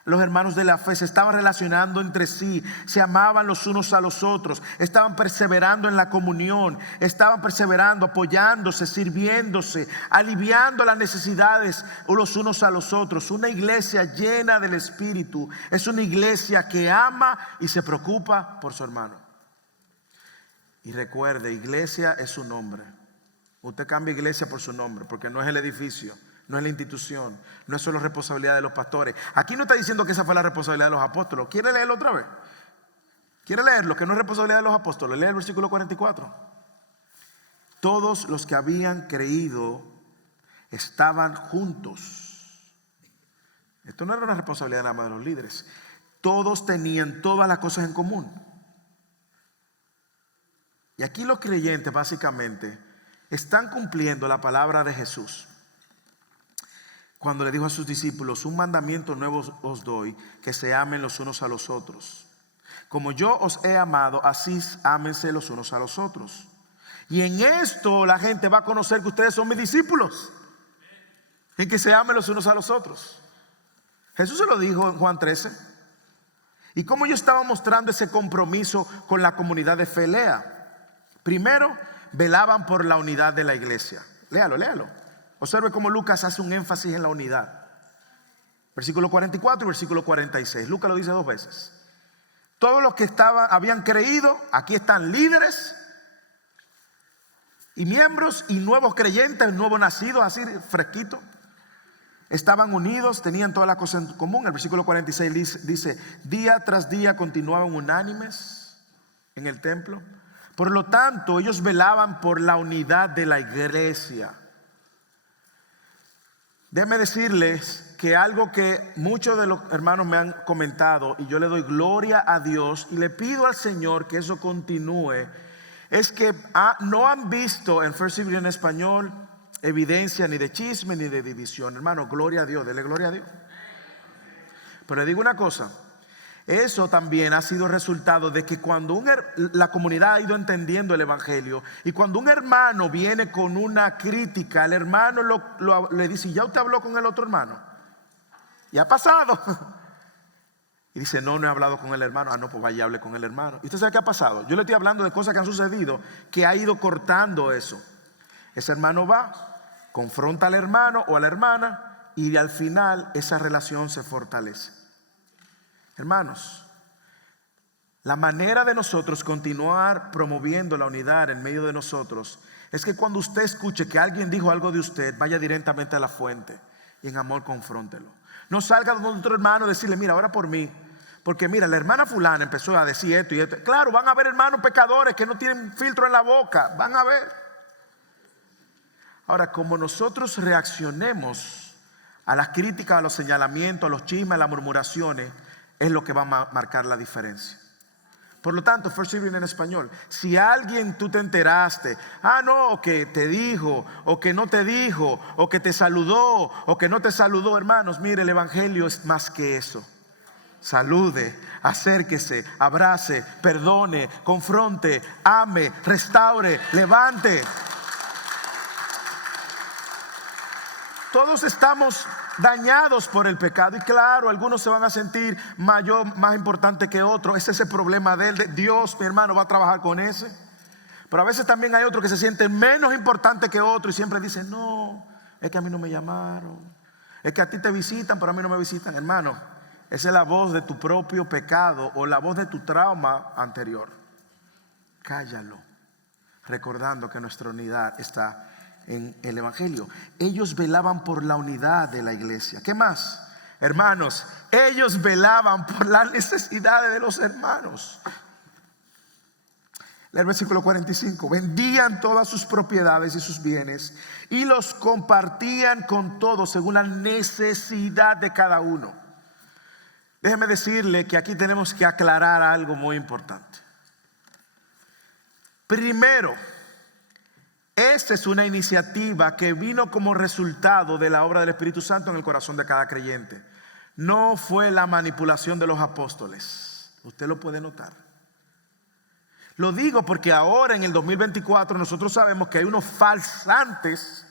Los hermanos de la fe se estaban relacionando entre sí, se amaban los unos a los otros, estaban perseverando en la comunión, estaban perseverando, apoyándose, sirviéndose, aliviando las necesidades los unos a los otros. Una iglesia llena del Espíritu es una iglesia que ama y se preocupa por su hermano. Y recuerde, iglesia es su nombre. Usted cambia iglesia por su nombre, porque no es el edificio, no es la institución, no es solo responsabilidad de los pastores. Aquí no está diciendo que esa fue la responsabilidad de los apóstoles. ¿Quiere leerlo otra vez? ¿Quiere leerlo? Que no es responsabilidad de los apóstoles. Lee el versículo 44. Todos los que habían creído estaban juntos. Esto no era una responsabilidad nada más de los líderes. Todos tenían todas las cosas en común. Y aquí los creyentes básicamente están cumpliendo la palabra de Jesús cuando le dijo a sus discípulos: un mandamiento nuevo os doy, que se amen los unos a los otros. Como yo os he amado, así ámense los unos a los otros. Y en esto la gente va a conocer que ustedes son mis discípulos, en que se amen los unos a los otros. Jesús se lo dijo en Juan 13. Y cómo yo estaba mostrando ese compromiso con la comunidad de Felea. Primero, velaban por la unidad de la iglesia. Léalo. Observe cómo Lucas hace un énfasis en la unidad. Versículo 44 y versículo 46. Lucas lo dice 2 veces. Todos los que habían creído, aquí están líderes y miembros y nuevos creyentes, nuevos nacidos, así fresquito. Estaban unidos, tenían todas las cosas en común. El versículo 46 dice: día tras día continuaban unánimes en el templo. Por lo tanto, ellos velaban por la unidad de la iglesia. Déjenme decirles que algo que muchos de los hermanos me han comentado, y yo le doy gloria a Dios y le pido al Señor que eso continúe, es que no han visto en First City en español evidencia ni de chisme ni de división. Hermano, gloria a Dios, dele gloria a Dios. Pero le digo una cosa: eso también ha sido resultado de que cuando la comunidad ha ido entendiendo el evangelio, y cuando un hermano viene con una crítica, el hermano le dice: ¿ya usted habló con el otro hermano? ¿Ya ha pasado? Y dice: no he hablado con el hermano. No, pues vaya y hable con el hermano. ¿Y usted sabe qué ha pasado? Yo le estoy hablando de cosas que han sucedido, que ha ido cortando eso. Ese hermano va, confronta al hermano o a la hermana, y al final esa relación se fortalece. Hermanos, la manera de nosotros continuar promoviendo la unidad en medio de nosotros es que cuando usted escuche que alguien dijo algo de usted, vaya directamente a la fuente y en amor confróntelo. No salga donde otro hermano y decirle: mira, ora por mí, porque mira, la hermana fulana empezó a decir esto y esto. Claro, van a haber hermanos pecadores que no tienen filtro en la boca, van a ver. Ahora, como nosotros reaccionemos a las críticas, a los señalamientos, a los chismes, a las murmuraciones, es lo que va a marcar la diferencia. Por lo tanto, First City en español, si alguien tú te enteraste, no, que te dijo, o que no te dijo, o que te saludó, o que no te saludó, hermanos, mire, el evangelio es más que eso. Salude, acérquese, abrace, perdone, confronte, ame, restaure, levante. Todos estamos dañados por el pecado, y claro, algunos se van a sentir más importante que otros. Ese es el problema de él. Dios, mi hermano, va a trabajar con ese. Pero a veces también hay otros que se sienten menos importantes que otros y siempre dicen: no, es que a mí no me llamaron, es que a ti te visitan pero a mí no me visitan. Hermano, esa es la voz de tu propio pecado o la voz de tu trauma anterior. Cállalo, recordando que nuestra unidad está en el evangelio. Ellos velaban por la unidad de la iglesia. ¿Qué más? Hermanos, ellos velaban por las necesidades de los hermanos. El versículo 45: vendían todas sus propiedades y sus bienes y los compartían con todos según la necesidad de cada uno. Déjeme decirle que aquí tenemos que aclarar algo muy importante. Primero, esta es una iniciativa que vino como resultado de la obra del Espíritu Santo en el corazón de cada creyente. No fue la manipulación de los apóstoles. Usted lo puede notar. Lo digo porque ahora en el 2024 nosotros sabemos que hay unos falsantes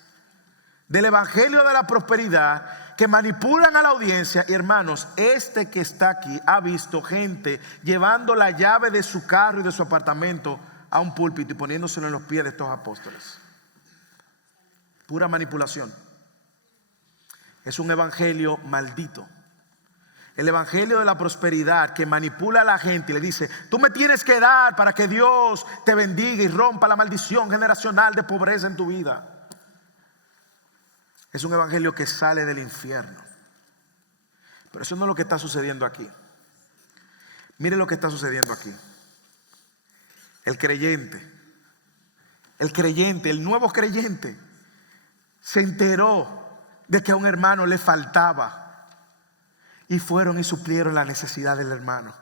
del evangelio de la prosperidad que manipulan a la audiencia. Y hermanos, este que está aquí ha visto gente llevando la llave de su carro y de su apartamento a un púlpito y poniéndoselo en los pies de estos apóstoles. Pura manipulación. Es un evangelio maldito. El evangelio de la prosperidad que manipula a la gente y le dice: tú me tienes que dar para que Dios te bendiga y rompa la maldición generacional de pobreza en tu vida. Es un evangelio que sale del infierno. Pero eso no es lo que está sucediendo aquí. Mire lo que está sucediendo aquí. El creyente, el nuevo creyente, se enteró de que a un hermano le faltaba y fueron y suplieron la necesidad del hermano.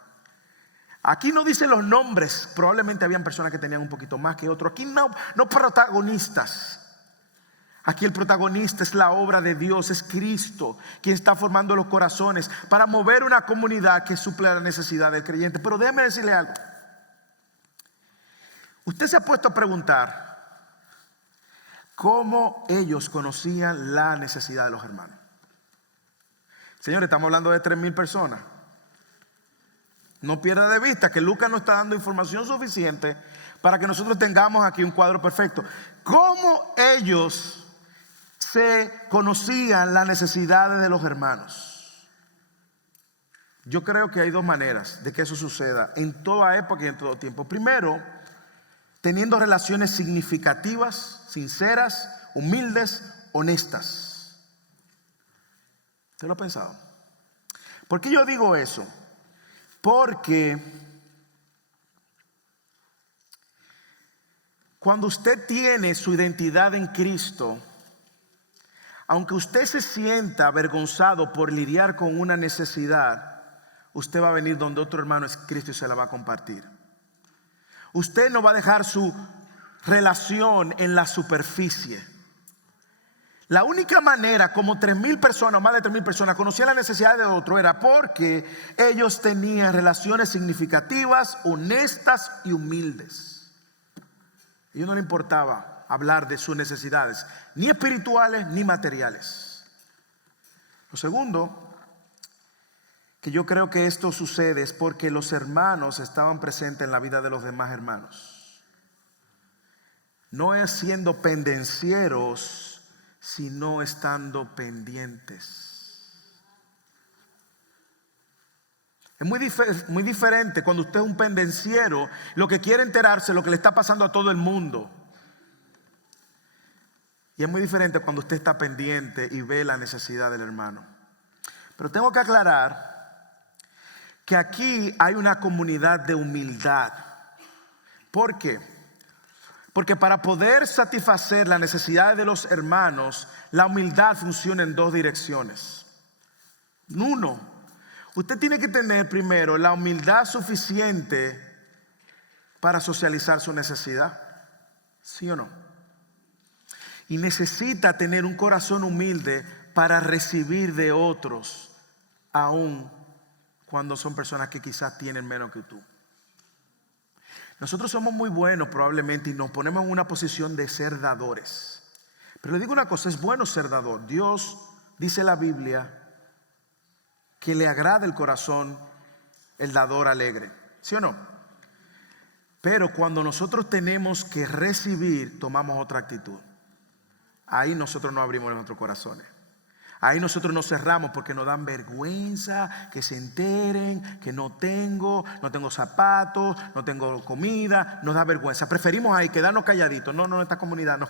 Aquí no dice los nombres. Probablemente habían personas que tenían un poquito más que otros. Aquí no protagonistas. Aquí el protagonista es la obra de Dios, es Cristo quien está formando los corazones para mover una comunidad que suple la necesidad del creyente. Pero déjeme decirle algo. Usted se ha puesto a preguntar cómo ellos conocían la necesidad de los hermanos. Señores, estamos hablando de 3,000 personas. No pierda de vista que Lucas nos está dando información suficiente para que nosotros tengamos aquí un cuadro perfecto. ¿Cómo ellos se conocían las necesidades de los hermanos? Yo creo que hay dos maneras de que eso suceda en toda época y en todo tiempo. Primero, teniendo relaciones significativas, sinceras, humildes, honestas. ¿Usted lo ha pensado? ¿Por qué yo digo eso? Porque cuando usted tiene su identidad en Cristo, aunque usted se sienta avergonzado por lidiar con una necesidad, usted va a venir donde otro hermano es Cristo y se la va a compartir. Usted no va a dejar su relación en la superficie. La única manera como 3,000 personas, más de 3,000 personas, conocían la necesidad de otro era porque ellos tenían relaciones significativas, honestas y humildes. A ellos no les importaba hablar de sus necesidades, ni espirituales ni materiales. Lo segundo, que yo creo que esto sucede es porque los hermanos estaban presentes en la vida de los demás hermanos. No es siendo pendencieros, sino estando pendientes. Es muy diferente cuando usted es un pendenciero, lo que quiere enterarse de lo que le está pasando a todo el mundo. Y es muy diferente cuando usted está pendiente y ve la necesidad del hermano. Pero tengo que aclarar que aquí hay una comunidad de humildad. ¿Por qué? Porque para poder satisfacer las necesidades de los hermanos, la humildad funciona en dos direcciones. Uno, usted tiene que tener primero la humildad suficiente para socializar su necesidad. ¿Sí o no? Y necesita tener un corazón humilde para recibir de otros, aun cuando son personas que quizás tienen menos que tú. Nosotros somos muy buenos probablemente y nos ponemos en una posición de ser dadores. Pero le digo una cosa, es bueno ser dador. Dios dice en la Biblia que le agrada el corazón el dador alegre. ¿Sí o no? Pero cuando nosotros tenemos que recibir, tomamos otra actitud. Ahí nosotros no abrimos nuestros corazones. Ahí nosotros nos cerramos porque nos dan vergüenza que se enteren que no tengo zapatos, no tengo comida, nos da vergüenza. Preferimos ahí quedarnos calladitos. No, esta comunidad no.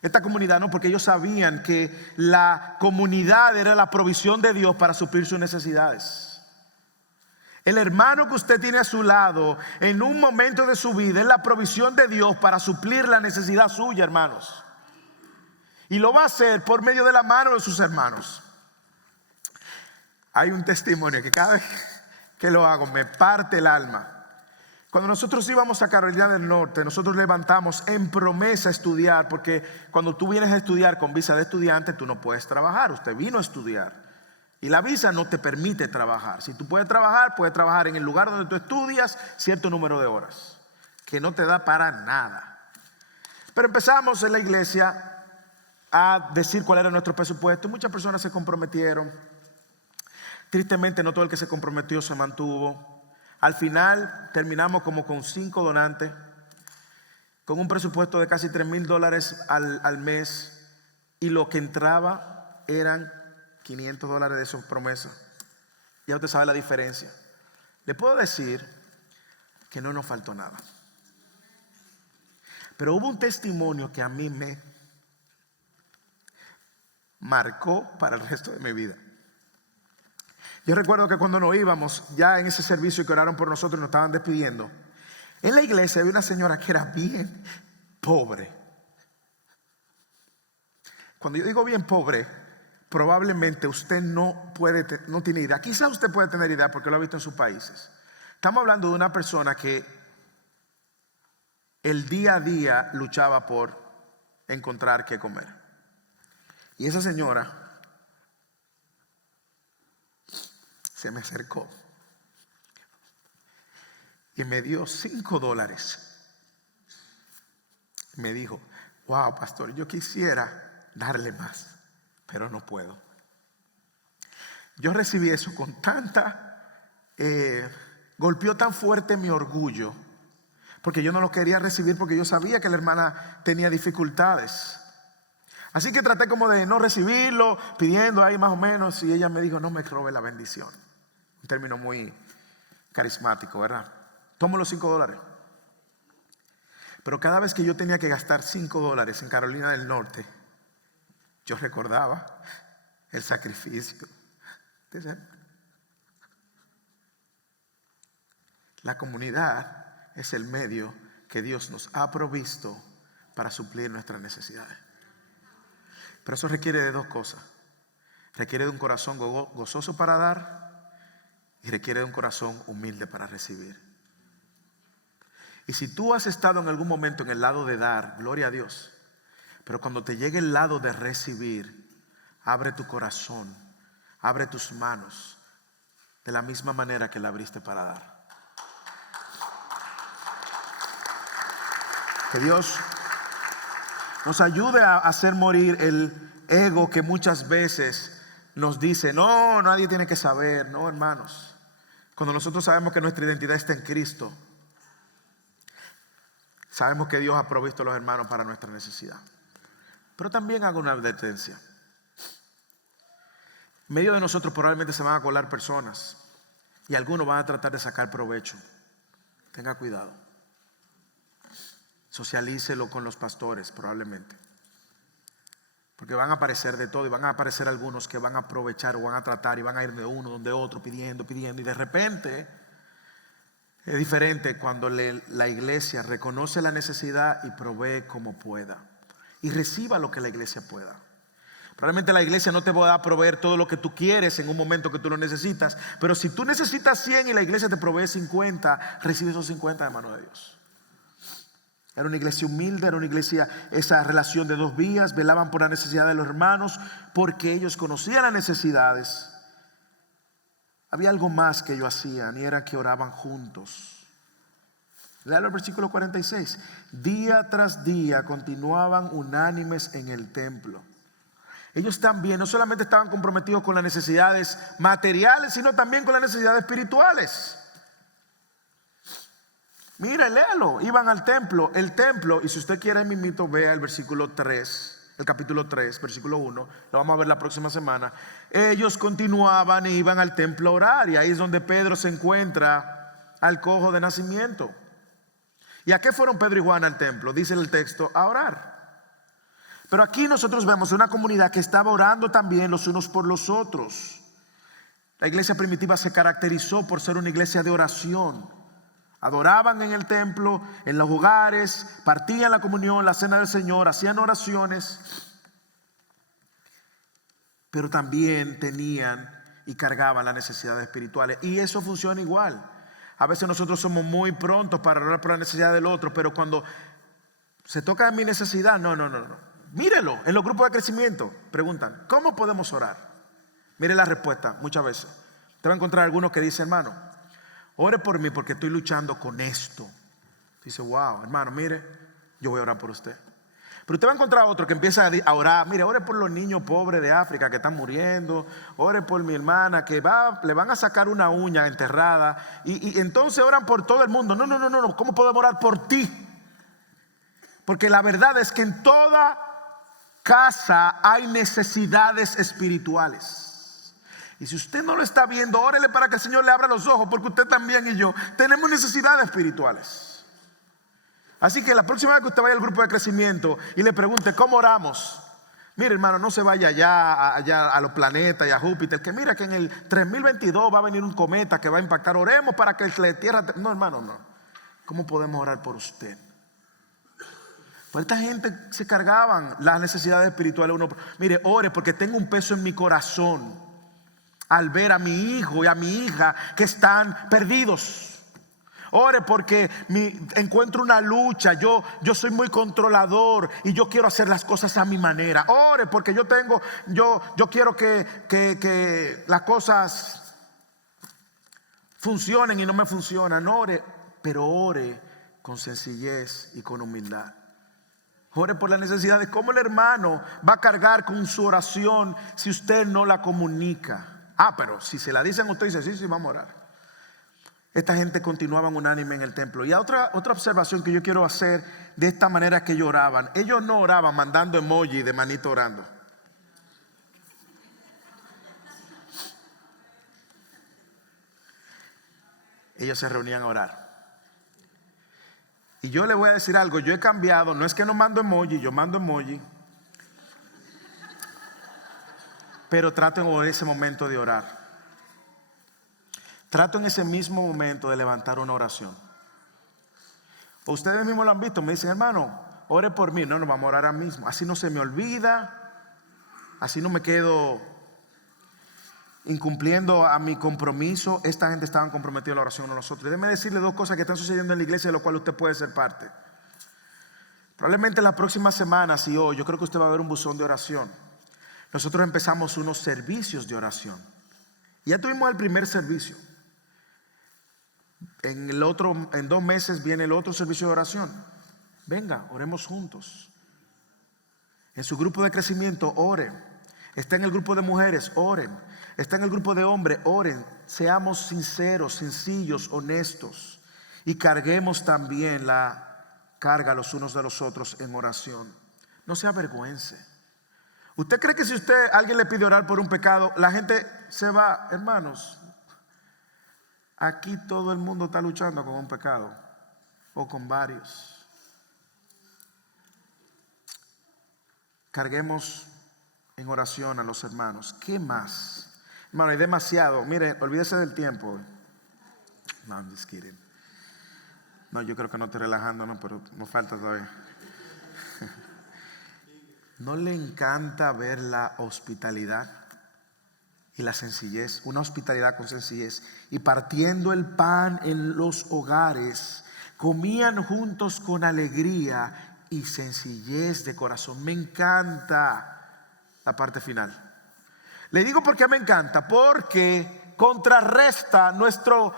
Esta comunidad no, porque ellos sabían que la comunidad era la provisión de Dios para suplir sus necesidades. El hermano que usted tiene a su lado en un momento de su vida es la provisión de Dios para suplir la necesidad suya, hermanos. Y lo va a hacer por medio de la mano de sus hermanos. Hay un testimonio que cada vez que lo hago me parte el alma. Cuando nosotros íbamos a Carolina del Norte, nosotros levantamos en promesa estudiar, porque cuando tú vienes a estudiar con visa de estudiante, tú no puedes trabajar. Usted vino a estudiar y la visa no te permite trabajar. Si tú puedes trabajar en el lugar donde tú estudias cierto número de horas, que no te da para nada. Pero empezamos en la iglesia a decir cuál era nuestro presupuesto. Muchas personas se comprometieron. Tristemente no todo el que se comprometió se mantuvo. Al final terminamos como con 5 donantes, con un presupuesto de casi $3,000 al mes, y lo que entraba eran $500 de esas promesas. Ya usted sabe la diferencia. Le puedo decir que no nos faltó nada. Pero hubo un testimonio que a mí me marcó para el resto de mi vida. Yo recuerdo que cuando nos íbamos, ya en ese servicio que oraron por nosotros y nos estaban despidiendo, en la iglesia había una señora que era bien pobre. Cuando yo digo bien pobre, probablemente usted no tiene idea. Quizá usted puede tener idea porque lo ha visto en sus países. Estamos hablando de una persona que el día a día luchaba por encontrar qué comer. Y esa señora se me acercó y me dio $5. Me dijo: wow, pastor, yo quisiera darle más, pero no puedo. Yo recibí eso con golpeó tan fuerte mi orgullo, porque yo no lo quería recibir, porque yo sabía que la hermana tenía dificultades. Así que traté como de no recibirlo, pidiendo ahí más o menos, y ella me dijo: no me robe la bendición. Un término muy carismático, ¿verdad? Tomo los $5. Pero cada vez que yo tenía que gastar $5 en Carolina del Norte, yo recordaba el sacrificio de ese hermano. La comunidad es el medio que Dios nos ha provisto para suplir nuestras necesidades. Pero eso requiere de 2 cosas. Requiere de un corazón gozoso para dar, y requiere de un corazón humilde para recibir. Y si tú has estado en algún momento en el lado de dar, gloria a Dios. Pero cuando te llegue el lado de recibir, abre tu corazón, abre tus manos de la misma manera que la abriste para dar. Que Dios nos ayude a hacer morir el ego que muchas veces nos dice: no, nadie tiene que saber. No, hermanos, cuando nosotros sabemos que nuestra identidad está en Cristo, sabemos que Dios ha provisto a los hermanos para nuestra necesidad. Pero también hago una advertencia. En medio de nosotros probablemente se van a colar personas, y algunos van a tratar de sacar provecho. Tenga cuidado. Socialícelo con los pastores probablemente, porque van a aparecer de todo, y van a aparecer algunos que van a aprovechar o van a tratar y van a ir de uno donde otro pidiendo, y de repente es diferente cuando la iglesia reconoce la necesidad y provee como pueda y reciba lo que la iglesia pueda. Probablemente la iglesia no te va a proveer todo lo que tú quieres en un momento que tú lo necesitas, pero si tú necesitas 100 y la iglesia te provee 50, recibe esos 50 de mano de Dios. Era una iglesia humilde, era una iglesia, esa relación de 2 vías, velaban por la necesidad de los hermanos porque ellos conocían las necesidades. Había algo más que ellos hacían, y era que oraban juntos. Léalo el versículo 46. Día tras día continuaban unánimes en el templo. Ellos también no solamente estaban comprometidos con las necesidades materiales, sino también con las necesidades espirituales. Mire, léalo. Iban al templo. El templo, y si usted quiere mismito, vea el versículo 3, el capítulo 3, versículo 1. Lo vamos a ver la próxima semana. Ellos continuaban e iban al templo a orar. Y ahí es donde Pedro se encuentra al cojo de nacimiento. ¿Y a qué fueron Pedro y Juan al templo? Dice el texto: a orar. Pero aquí nosotros vemos una comunidad que estaba orando también los unos por los otros. La iglesia primitiva se caracterizó por ser una iglesia de oración. Adoraban en el templo, en los hogares, partían la comunión, la cena del Señor, hacían oraciones, pero también tenían y cargaban las necesidades espirituales. Y eso funciona igual. A veces nosotros somos muy prontos para orar por la necesidad del otro, pero cuando se toca mi necesidad, no. Mírelo, en los grupos de crecimiento preguntan: ¿cómo podemos orar? Mire la respuesta muchas veces. Te va a encontrar algunos que dicen: hermano, ore por mí porque estoy luchando con esto. Dice: wow, hermano, mire, yo voy a orar por usted. Pero usted va a encontrar otro que empieza a orar. Mire, ore por los niños pobres de África que están muriendo. Ore por mi hermana que le van a sacar una uña enterrada. Y entonces oran por todo el mundo. No. ¿Cómo podemos orar por ti? Porque la verdad es que en toda casa hay necesidades espirituales. Y si usted no lo está viendo, órele para que el Señor le abra los ojos. Porque usted también y yo tenemos necesidades espirituales. Así que la próxima vez que usted vaya al grupo de crecimiento y le pregunte cómo oramos, mire hermano, no se vaya allá a los planetas y a Júpiter, que mira que en el 3022 va a venir un cometa que va a impactar, oremos para que la tierra... No hermano, no. ¿Cómo podemos orar por usted? Pues esta gente se cargaban las necesidades espirituales. Mire, ore porque tengo un peso en mi corazón al ver a mi hijo y a mi hija que están perdidos. Ore porque encuentro una lucha. Yo soy muy controlador y yo quiero hacer las cosas a mi manera. Ore porque yo quiero que las cosas funcionen y no me funcionan. Ore, pero ore con sencillez y con humildad. Ore por las necesidades. ¿Cómo el hermano va a cargar con su oración si usted no la comunica? Pero si se la dicen, usted dice, sí, vamos a orar. Esta gente continuaban unánime en el templo. Y otra observación que yo quiero hacer de esta manera que ellos oraban. Ellos no oraban mandando emoji de manito orando. Ellos se reunían a orar. Y yo le voy a decir algo, yo he cambiado. No es que no mando emoji, yo mando emoji. Pero trato en ese momento de orar. Trato en ese mismo momento de levantar una oración. Ustedes mismos lo han visto, me dicen, hermano, ore por mí. No, vamos a orar ahora mismo. Así no se me olvida, así no me quedo incumpliendo a mi compromiso. Esta gente estaba comprometida a la oración con nosotros. Y déjeme decirle dos cosas que están sucediendo en la iglesia de las cuales usted puede ser parte. Probablemente las próximas semanas y hoy, yo creo que usted va a ver un buzón de oración. Nosotros empezamos unos servicios de oración. Ya tuvimos el primer servicio. En 2 meses viene el otro servicio de oración. Venga, oremos juntos. En su grupo de crecimiento, oren. Está en el grupo de mujeres, oren. Está en el grupo de hombres, oren. Seamos sinceros, sencillos, honestos. Y carguemos también la carga los unos de los otros en oración. No se avergüence. ¿Usted cree que si alguien le pide orar por un pecado, la gente se va? Hermanos, aquí todo el mundo está luchando con un pecado o con varios. Carguemos en oración a los hermanos. ¿Qué más? Hermano, hay demasiado. Mire, olvídese del tiempo. No, I'm just kidding. No, yo creo que no estoy relajando, no, pero nos falta todavía. ¿No le encanta ver la hospitalidad y la sencillez? Una hospitalidad con sencillez. Y partiendo el pan en los hogares, comían juntos con alegría y sencillez de corazón. Me encanta la parte final. Le digo por qué me encanta. Porque contrarresta nuestro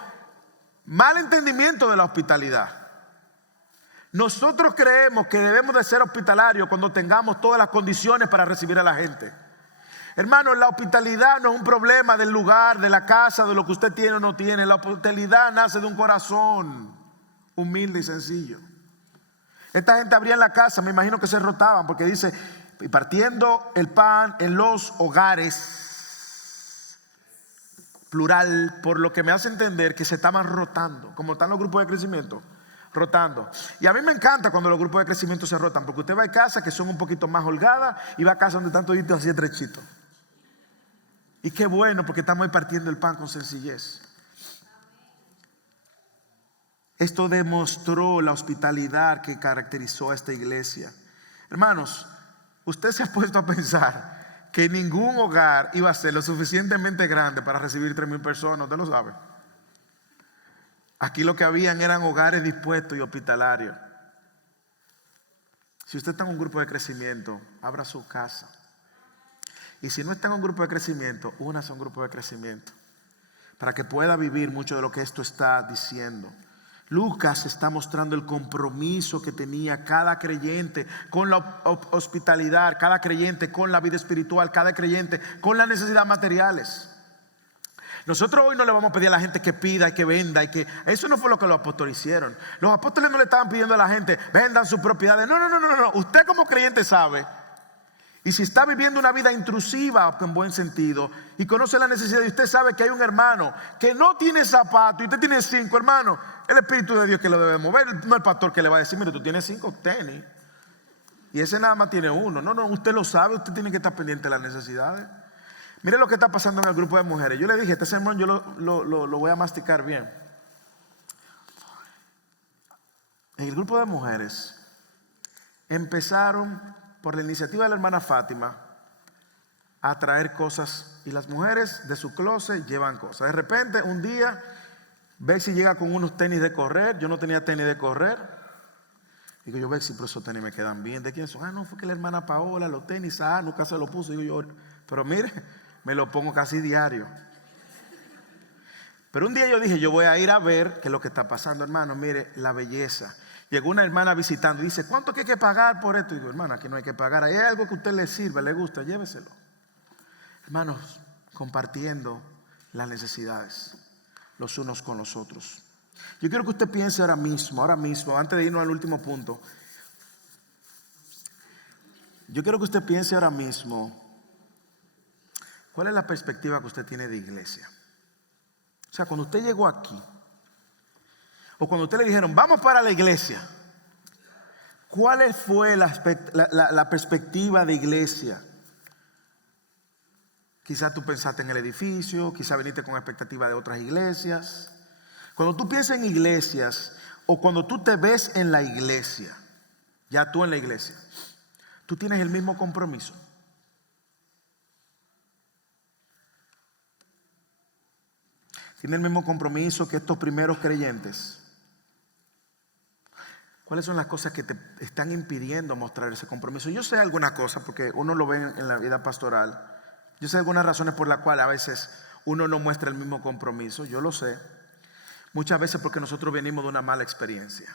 mal entendimiento de la hospitalidad. Nosotros creemos que debemos de ser hospitalarios cuando tengamos todas las condiciones para recibir a la gente. Hermanos, la hospitalidad no es un problema del lugar, de la casa, de lo que usted tiene o no tiene. La hospitalidad nace de un corazón humilde y sencillo. Esta gente abría la casa, me imagino que se rotaban, porque dice, y partiendo el pan en los hogares, plural, por lo que me hace entender que se estaban rotando, como están los grupos de crecimiento. Rotando. Y a mí me encanta cuando los grupos de crecimiento se rotan, porque usted va a casas que son un poquito más holgadas y va a casas donde están toditos así estrechitos. Y qué bueno, porque estamos ahí partiendo el pan con sencillez. Esto demostró la hospitalidad que caracterizó a esta iglesia. Hermanos, usted se ha puesto a pensar que ningún hogar iba a ser lo suficientemente grande para recibir 3,000 personas. Usted lo sabe. Aquí lo que habían eran hogares dispuestos y hospitalarios. Si usted está en un grupo de crecimiento, abra su casa. Y si no está en un grupo de crecimiento, únase a un grupo de crecimiento, para que pueda vivir mucho de lo que esto está diciendo. Lucas está mostrando el compromiso que tenía cada creyente con la hospitalidad, cada creyente con la vida espiritual, cada creyente con las necesidades materiales. Nosotros hoy no le vamos a pedir a la gente que pida y que venda, eso no fue lo que los apóstoles hicieron. Los apóstoles no le estaban pidiendo a la gente vendan sus propiedades. No. Usted como creyente sabe. Y si está viviendo una vida intrusiva en buen sentido y conoce la necesidad y usted sabe que hay un hermano que no tiene zapatos y usted tiene 5, hermano, el Espíritu de Dios que lo debe mover, no el pastor que le va a decir, mire, tú tienes 5 tenis y ese nada más tiene 1. No, usted lo sabe, usted tiene que estar pendiente de las necesidades. Mire lo que está pasando en el grupo de mujeres. Yo le dije, este sermón yo lo voy a masticar bien. En el grupo de mujeres empezaron por la iniciativa de la hermana Fátima a traer cosas, y las mujeres de su closet llevan cosas. De repente un día Bexy llega con unos tenis de correr. Yo no tenía tenis de correr. Digo yo, Bexy, pero esos tenis me quedan bien. ¿De quién son? No, fue que la hermana Paola, los tenis, nunca se los puso. Digo yo, pero mire, me lo pongo casi diario. Pero un día yo dije, yo voy a ir a ver qué es lo que está pasando, hermano. Mire la belleza. Llegó una hermana visitando y dice, ¿cuánto hay que pagar por esto? Y digo, hermana, aquí no hay que pagar. Ahí hay algo que a usted le sirve, le gusta, lléveselo. Hermanos, compartiendo las necesidades los unos con los otros. Yo quiero que usted piense ahora mismo, antes de irnos al último punto. Yo quiero que usted piense ahora mismo, ¿cuál es la perspectiva que usted tiene de iglesia? O sea, cuando usted llegó aquí, o cuando usted le dijeron, vamos para la iglesia, ¿cuál fue la perspectiva de iglesia? Quizás tú pensaste en el edificio, quizás viniste con expectativa de otras iglesias. Cuando tú piensas en iglesias, o cuando tú te ves en la iglesia, ya tú en la iglesia, tú tienes el mismo compromiso. Tienes el mismo compromiso que estos primeros creyentes. ¿Cuáles son las cosas que te están impidiendo mostrar ese compromiso? Yo sé algunas cosas porque uno lo ve en la vida pastoral. Yo sé algunas razones por las cuales a veces uno no muestra el mismo compromiso. Yo lo sé. Muchas veces porque nosotros venimos de una mala experiencia.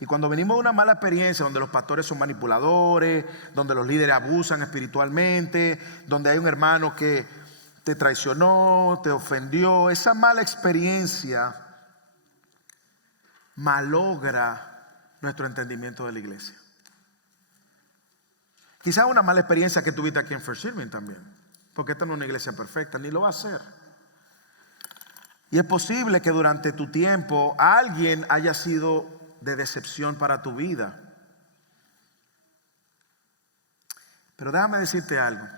Y cuando venimos de una mala experiencia donde los pastores son manipuladores, donde los líderes abusan espiritualmente, donde hay un hermano que te traicionó, te ofendió, esa mala experiencia malogra nuestro entendimiento de la iglesia. Quizás una mala experiencia que tuviste aquí en First Serving también, porque esta no es una iglesia perfecta, ni lo va a ser. Y es posible que durante tu tiempo alguien haya sido de decepción para tu vida. Pero déjame decirte algo.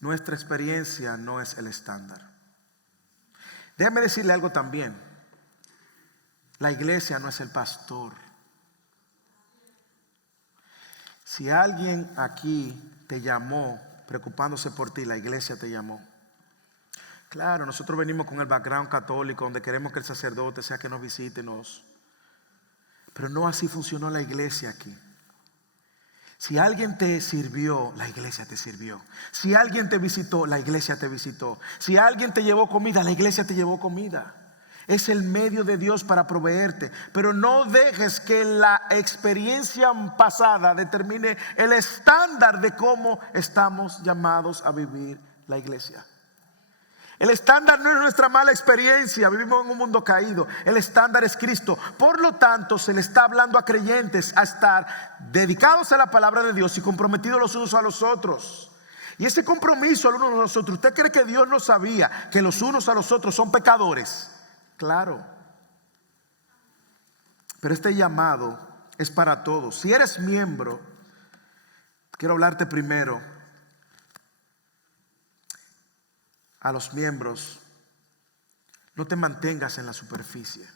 Nuestra experiencia no es el estándar. Déjame decirle algo también. La iglesia no es el pastor. Si alguien aquí te llamó preocupándose por ti, la iglesia te llamó. Claro, nosotros venimos con el background católico donde queremos que el sacerdote sea que nos visite, pero no así funcionó la iglesia aquí. Si alguien te sirvió, la iglesia te sirvió. Si alguien te visitó, la iglesia te visitó. Si alguien te llevó comida, la iglesia te llevó comida. Es el medio de Dios para proveerte. Pero no dejes que la experiencia pasada determine el estándar de cómo estamos llamados a vivir la iglesia. El estándar no es nuestra mala experiencia. Vivimos en un mundo caído. El estándar es Cristo. Por lo tanto, se le está hablando a creyentes a estar dedicados a la palabra de Dios y comprometidos los unos a los otros. Y ese compromiso al uno a los otros, ¿usted cree que Dios no sabía que los unos a los otros son pecadores? Claro. Pero este llamado es para todos. Si eres miembro, quiero hablarte primero a los miembros. No te mantengas en la superficie.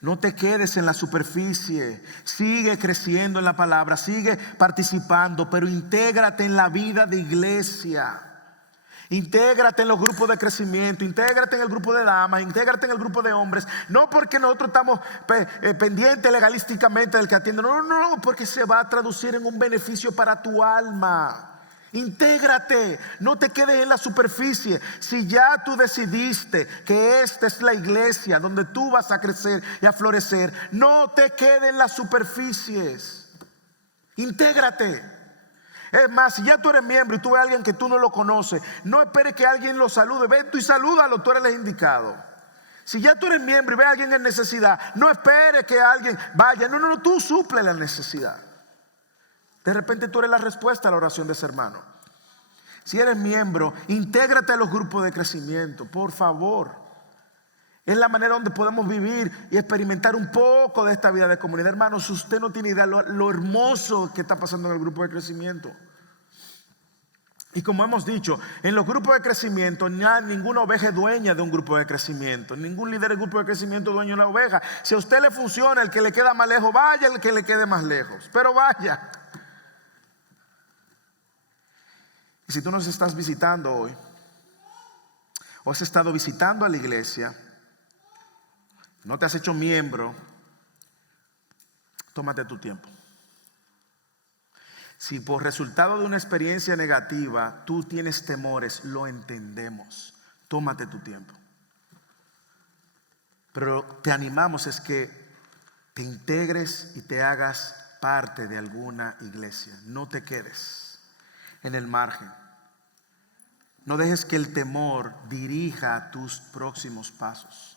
No te quedes en la superficie. Sigue creciendo en la palabra, sigue participando, pero intégrate en la vida de iglesia. Intégrate en los grupos de crecimiento, intégrate en el grupo de damas, intégrate en el grupo de hombres. No porque nosotros estamos pendientes legalísticamente del que atiende. No, porque se va a traducir en un beneficio para tu alma. Intégrate, no te quedes en la superficie. Si ya tú decidiste que esta es la iglesia donde tú vas a crecer y a florecer, no te quedes en las superficies. Intégrate. Es más, si ya tú eres miembro y tú ves a alguien que tú no lo conoces, no esperes que alguien lo salude. Ven tú y salúdalo, tú eres el indicado. Si ya tú eres miembro y ves a alguien en necesidad, no esperes que alguien vaya. No, tú suple la necesidad. De repente tú eres la respuesta a la oración de ese hermano. Si eres miembro, intégrate a los grupos de crecimiento, por favor. Es la manera donde podemos vivir y experimentar un poco de esta vida de comunidad. Hermanos, usted no tiene idea lo hermoso que está pasando en el grupo de crecimiento. Y como hemos dicho, en los grupos de crecimiento ninguna oveja es dueña de un grupo de crecimiento. Ningún líder del grupo de crecimiento es dueño de una oveja. Si a usted le funciona, el que le queda más lejos, vaya el que le quede más lejos. Pero vaya. Y si tú nos estás visitando hoy, o has estado visitando a la iglesia, no te has hecho miembro, tómate tu tiempo. Si por resultado de una experiencia negativa tú tienes temores, lo entendemos. Tómate tu tiempo. Pero te animamos es que te integres y te hagas parte de alguna iglesia. No te quedes en el margen. No dejes que el temor dirija tus próximos pasos.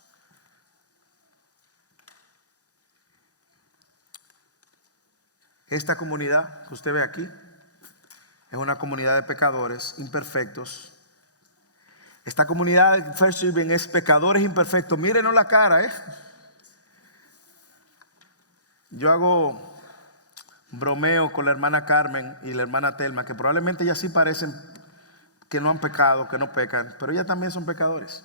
Esta comunidad que usted ve aquí es una comunidad de pecadores imperfectos. Esta comunidad de First Living es pecadores imperfectos. Mírenos la cara, Yo hago bromeo con la hermana Carmen y la hermana Telma, que probablemente ellas sí parecen que no han pecado, que no pecan, pero ellas también son pecadores.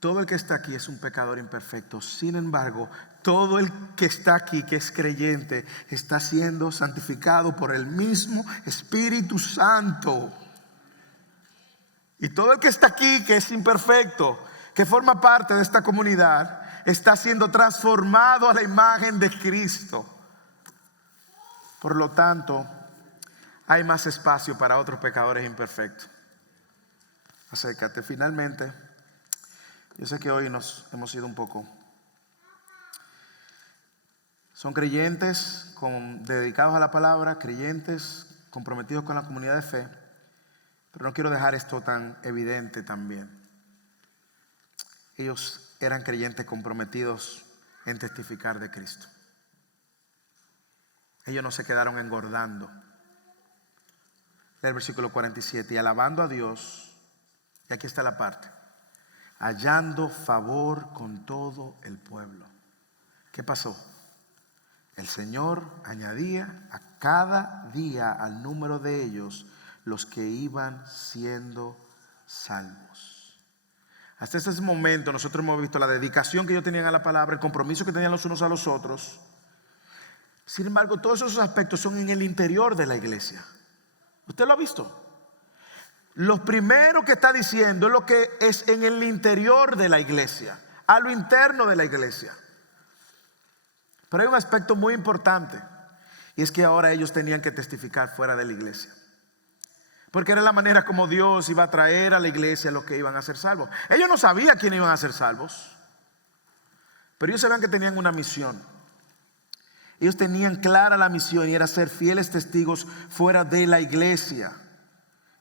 Todo el que está aquí es un pecador imperfecto. Sin embargo, todo el que está aquí, que es creyente, está siendo santificado por el mismo Espíritu Santo. Y todo el que está aquí, que es imperfecto, que forma parte de esta comunidad, está siendo transformado a la imagen de Cristo. Por lo tanto, hay más espacio para otros pecadores imperfectos. Acércate. Finalmente, yo sé que hoy nos hemos ido un poco. Son creyentes dedicados a la palabra, creyentes comprometidos con la comunidad de fe, pero no quiero dejar esto tan evidente también. Ellos eran creyentes comprometidos en testificar de Cristo. Ellos no se quedaron engordando. Lee el versículo 47, y alabando a Dios, y aquí está la parte, hallando favor con todo el pueblo. ¿Qué pasó? El Señor añadía a cada día al número de ellos los que iban siendo salvos. Hasta ese momento nosotros hemos visto la dedicación que ellos tenían a la palabra, el compromiso que tenían los unos a los otros. Sin embargo, todos esos aspectos son en el interior de la iglesia. ¿Usted lo ha visto? Lo primero que está diciendo es lo que es en el interior de la iglesia, a lo interno de la iglesia. Pero hay un aspecto muy importante, y es que ahora ellos tenían que testificar fuera de la iglesia, porque era la manera como Dios iba a traer a la iglesia a los que iban a ser salvos. Ellos no sabían quiénes iban a ser salvos, pero ellos sabían que tenían una misión. Ellos tenían clara la misión, y era ser fieles testigos fuera de la iglesia.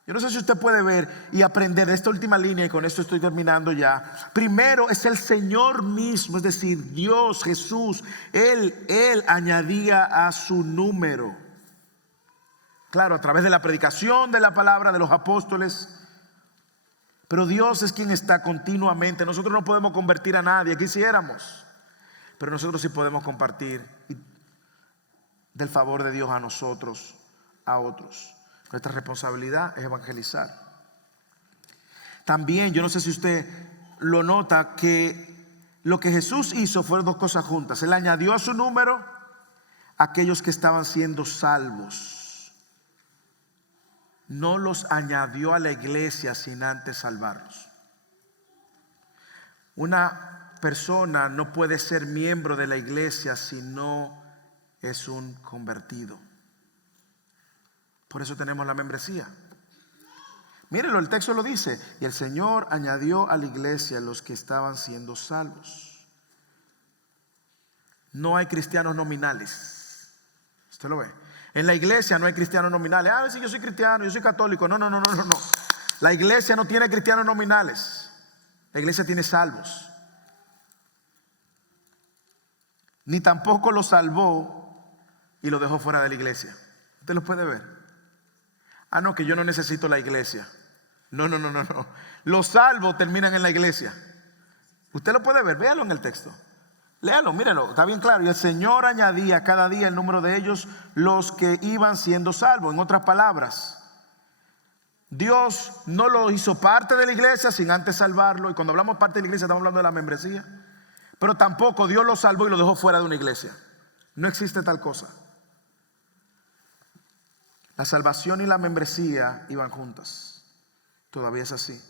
Yo no sé si usted puede ver y aprender de esta última línea, y con esto estoy terminando ya. Primero es el Señor mismo, es decir, Dios, Jesús. Él añadía a su número. Claro, a través de la predicación de la palabra de los apóstoles. Pero Dios es quien está continuamente. Nosotros no podemos convertir a nadie, quisiéramos, pero nosotros sí podemos compartir del favor de Dios a nosotros, a otros. Nuestra responsabilidad es evangelizar. También, yo no sé si usted lo nota, que lo que Jesús hizo fueron dos cosas juntas. Él añadió a su número a aquellos que estaban siendo salvos. No los añadió a la iglesia sin antes salvarlos. Una persona no puede ser miembro de la iglesia si no es un convertido. Por eso tenemos la membresía. Mírenlo, el texto lo dice. Y el Señor añadió a la iglesia los que estaban siendo salvos. No hay cristianos nominales. ¿Usted lo ve? En la iglesia no hay cristianos nominales. A ver si yo soy cristiano, yo soy católico. No. La iglesia no tiene cristianos nominales. La iglesia tiene salvos. Ni tampoco lo salvó y lo dejó fuera de la iglesia. Usted lo puede ver. Ah, no, que yo no necesito la iglesia. No. Los salvos terminan en la iglesia. Usted lo puede ver, véalo en el texto. Léalo, míralo, está bien claro. Y el Señor añadía cada día el número de ellos, los que iban siendo salvos. En otras palabras, Dios no lo hizo parte de la iglesia sin antes salvarlo. Y cuando hablamos parte de la iglesia estamos hablando de la membresía. Pero tampoco Dios lo salvó y lo dejó fuera de una iglesia. No existe tal cosa. La salvación y la membresía iban juntas. Todavía es así.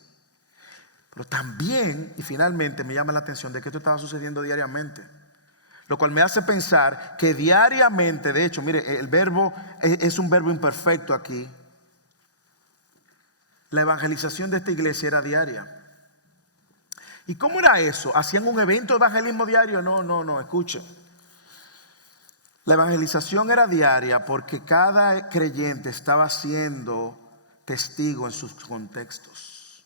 Pero también, y finalmente me llama la atención de que esto estaba sucediendo diariamente. Lo cual me hace pensar que diariamente, de hecho, mire, el verbo es un verbo imperfecto aquí. La evangelización de esta iglesia era diaria. ¿Y cómo era eso? ¿Hacían un evento de evangelismo diario? No, escuche. La evangelización era diaria porque cada creyente estaba siendo testigo en sus contextos.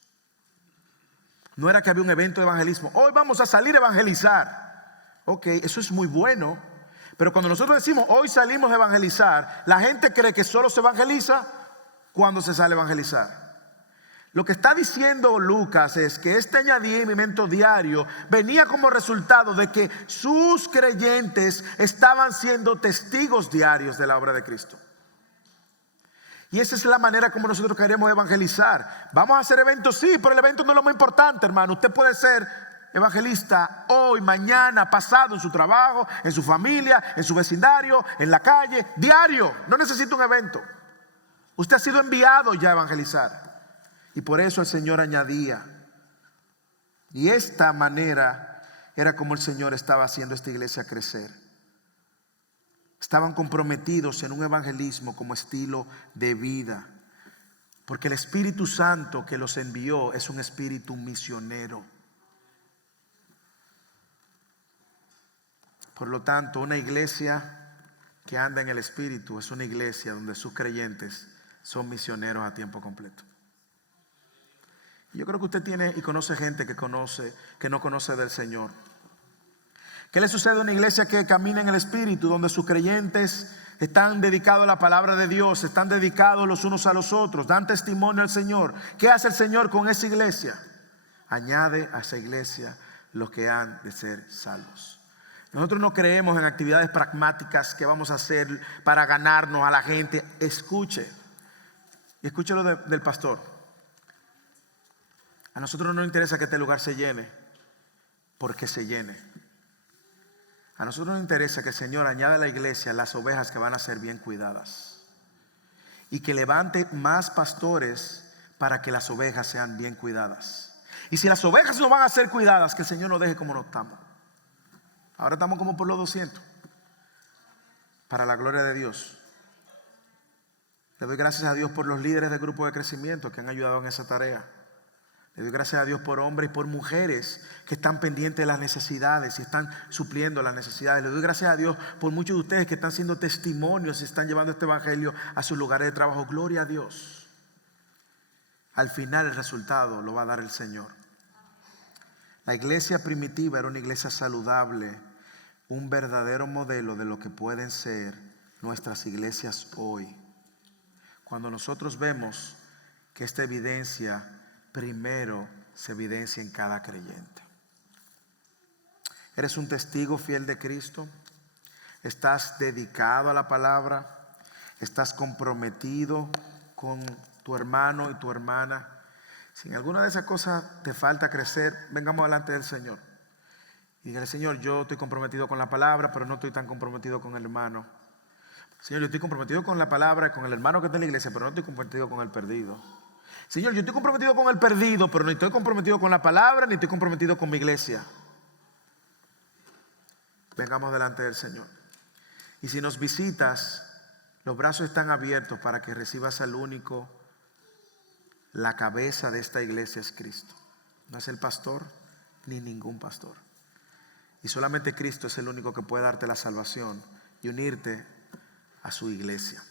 No era que había un evento de evangelismo. Hoy vamos a salir a evangelizar. Ok, eso es muy bueno. Pero cuando nosotros decimos hoy salimos a evangelizar, la gente cree que solo se evangeliza cuando se sale a evangelizar. Lo que está diciendo Lucas es que este añadimiento diario venía como resultado de que sus creyentes estaban siendo testigos diarios de la obra de Cristo. Y esa es la manera como nosotros queremos evangelizar. Vamos a hacer eventos, sí, pero el evento no es lo más importante, hermano. Usted puede ser evangelista hoy, mañana, pasado, en su trabajo, en su familia, en su vecindario, en la calle, diario. No necesita un evento. Usted ha sido enviado ya a evangelizar. Y por eso el Señor añadía. Y esta manera era como el Señor estaba haciendo esta iglesia crecer. Estaban comprometidos en un evangelismo como estilo de vida. Porque el Espíritu Santo que los envió es un espíritu misionero. Por lo tanto, una iglesia que anda en el Espíritu es una iglesia donde sus creyentes son misioneros a tiempo completo. Yo creo que usted tiene y conoce gente que no conoce del Señor. ¿Qué le sucede a una iglesia que camina en el Espíritu, donde sus creyentes están dedicados a la palabra de Dios, están dedicados los unos a los otros, dan testimonio al Señor? ¿Qué hace el Señor con esa iglesia? Añade a esa iglesia los que han de ser salvos. Nosotros no creemos en actividades pragmáticas que vamos a hacer para ganarnos a la gente. Escuche, y escuche lo del pastor. A nosotros no nos interesa que este lugar se llene porque se llene. A nosotros nos interesa que el Señor añada a la iglesia las ovejas que van a ser bien cuidadas. Y que levante más pastores para que las ovejas sean bien cuidadas. Y si las ovejas no van a ser cuidadas, que el Señor nos deje como no estamos. Ahora estamos como por los 200. Para la gloria de Dios. Le doy gracias a Dios por los líderes del grupo de crecimiento que han ayudado en esa tarea. Le doy gracias a Dios por hombres y por mujeres que están pendientes de las necesidades y están supliendo las necesidades. Le doy gracias a Dios por muchos de ustedes que están siendo testimonios y están llevando este evangelio a sus lugares de trabajo. Gloria a Dios. Al final el resultado lo va a dar el Señor. La iglesia primitiva era una iglesia saludable, un verdadero modelo de lo que pueden ser nuestras iglesias hoy. Cuando nosotros vemos que esta evidencia primero se evidencia en cada creyente. ¿Eres un testigo fiel de Cristo? ¿Estás dedicado a la palabra? ¿Estás comprometido con tu hermano y tu hermana? Si en alguna de esas cosas te falta crecer, vengamos delante del Señor. Y dígale: Señor, yo estoy comprometido con la palabra, pero no estoy tan comprometido con el hermano. Señor, yo estoy comprometido con la palabra, con el hermano que está en la iglesia, pero no estoy comprometido con el perdido. Señor, yo estoy comprometido con el perdido, pero no estoy comprometido con la palabra, ni estoy comprometido con mi iglesia. Vengamos delante del Señor. Y si nos visitas, Los brazos están abiertos para que recibas al único. La cabeza de esta iglesia es Cristo. No es el pastor ni ningún pastor. Y solamente Cristo es el único que puede darte la salvación y unirte a su iglesia.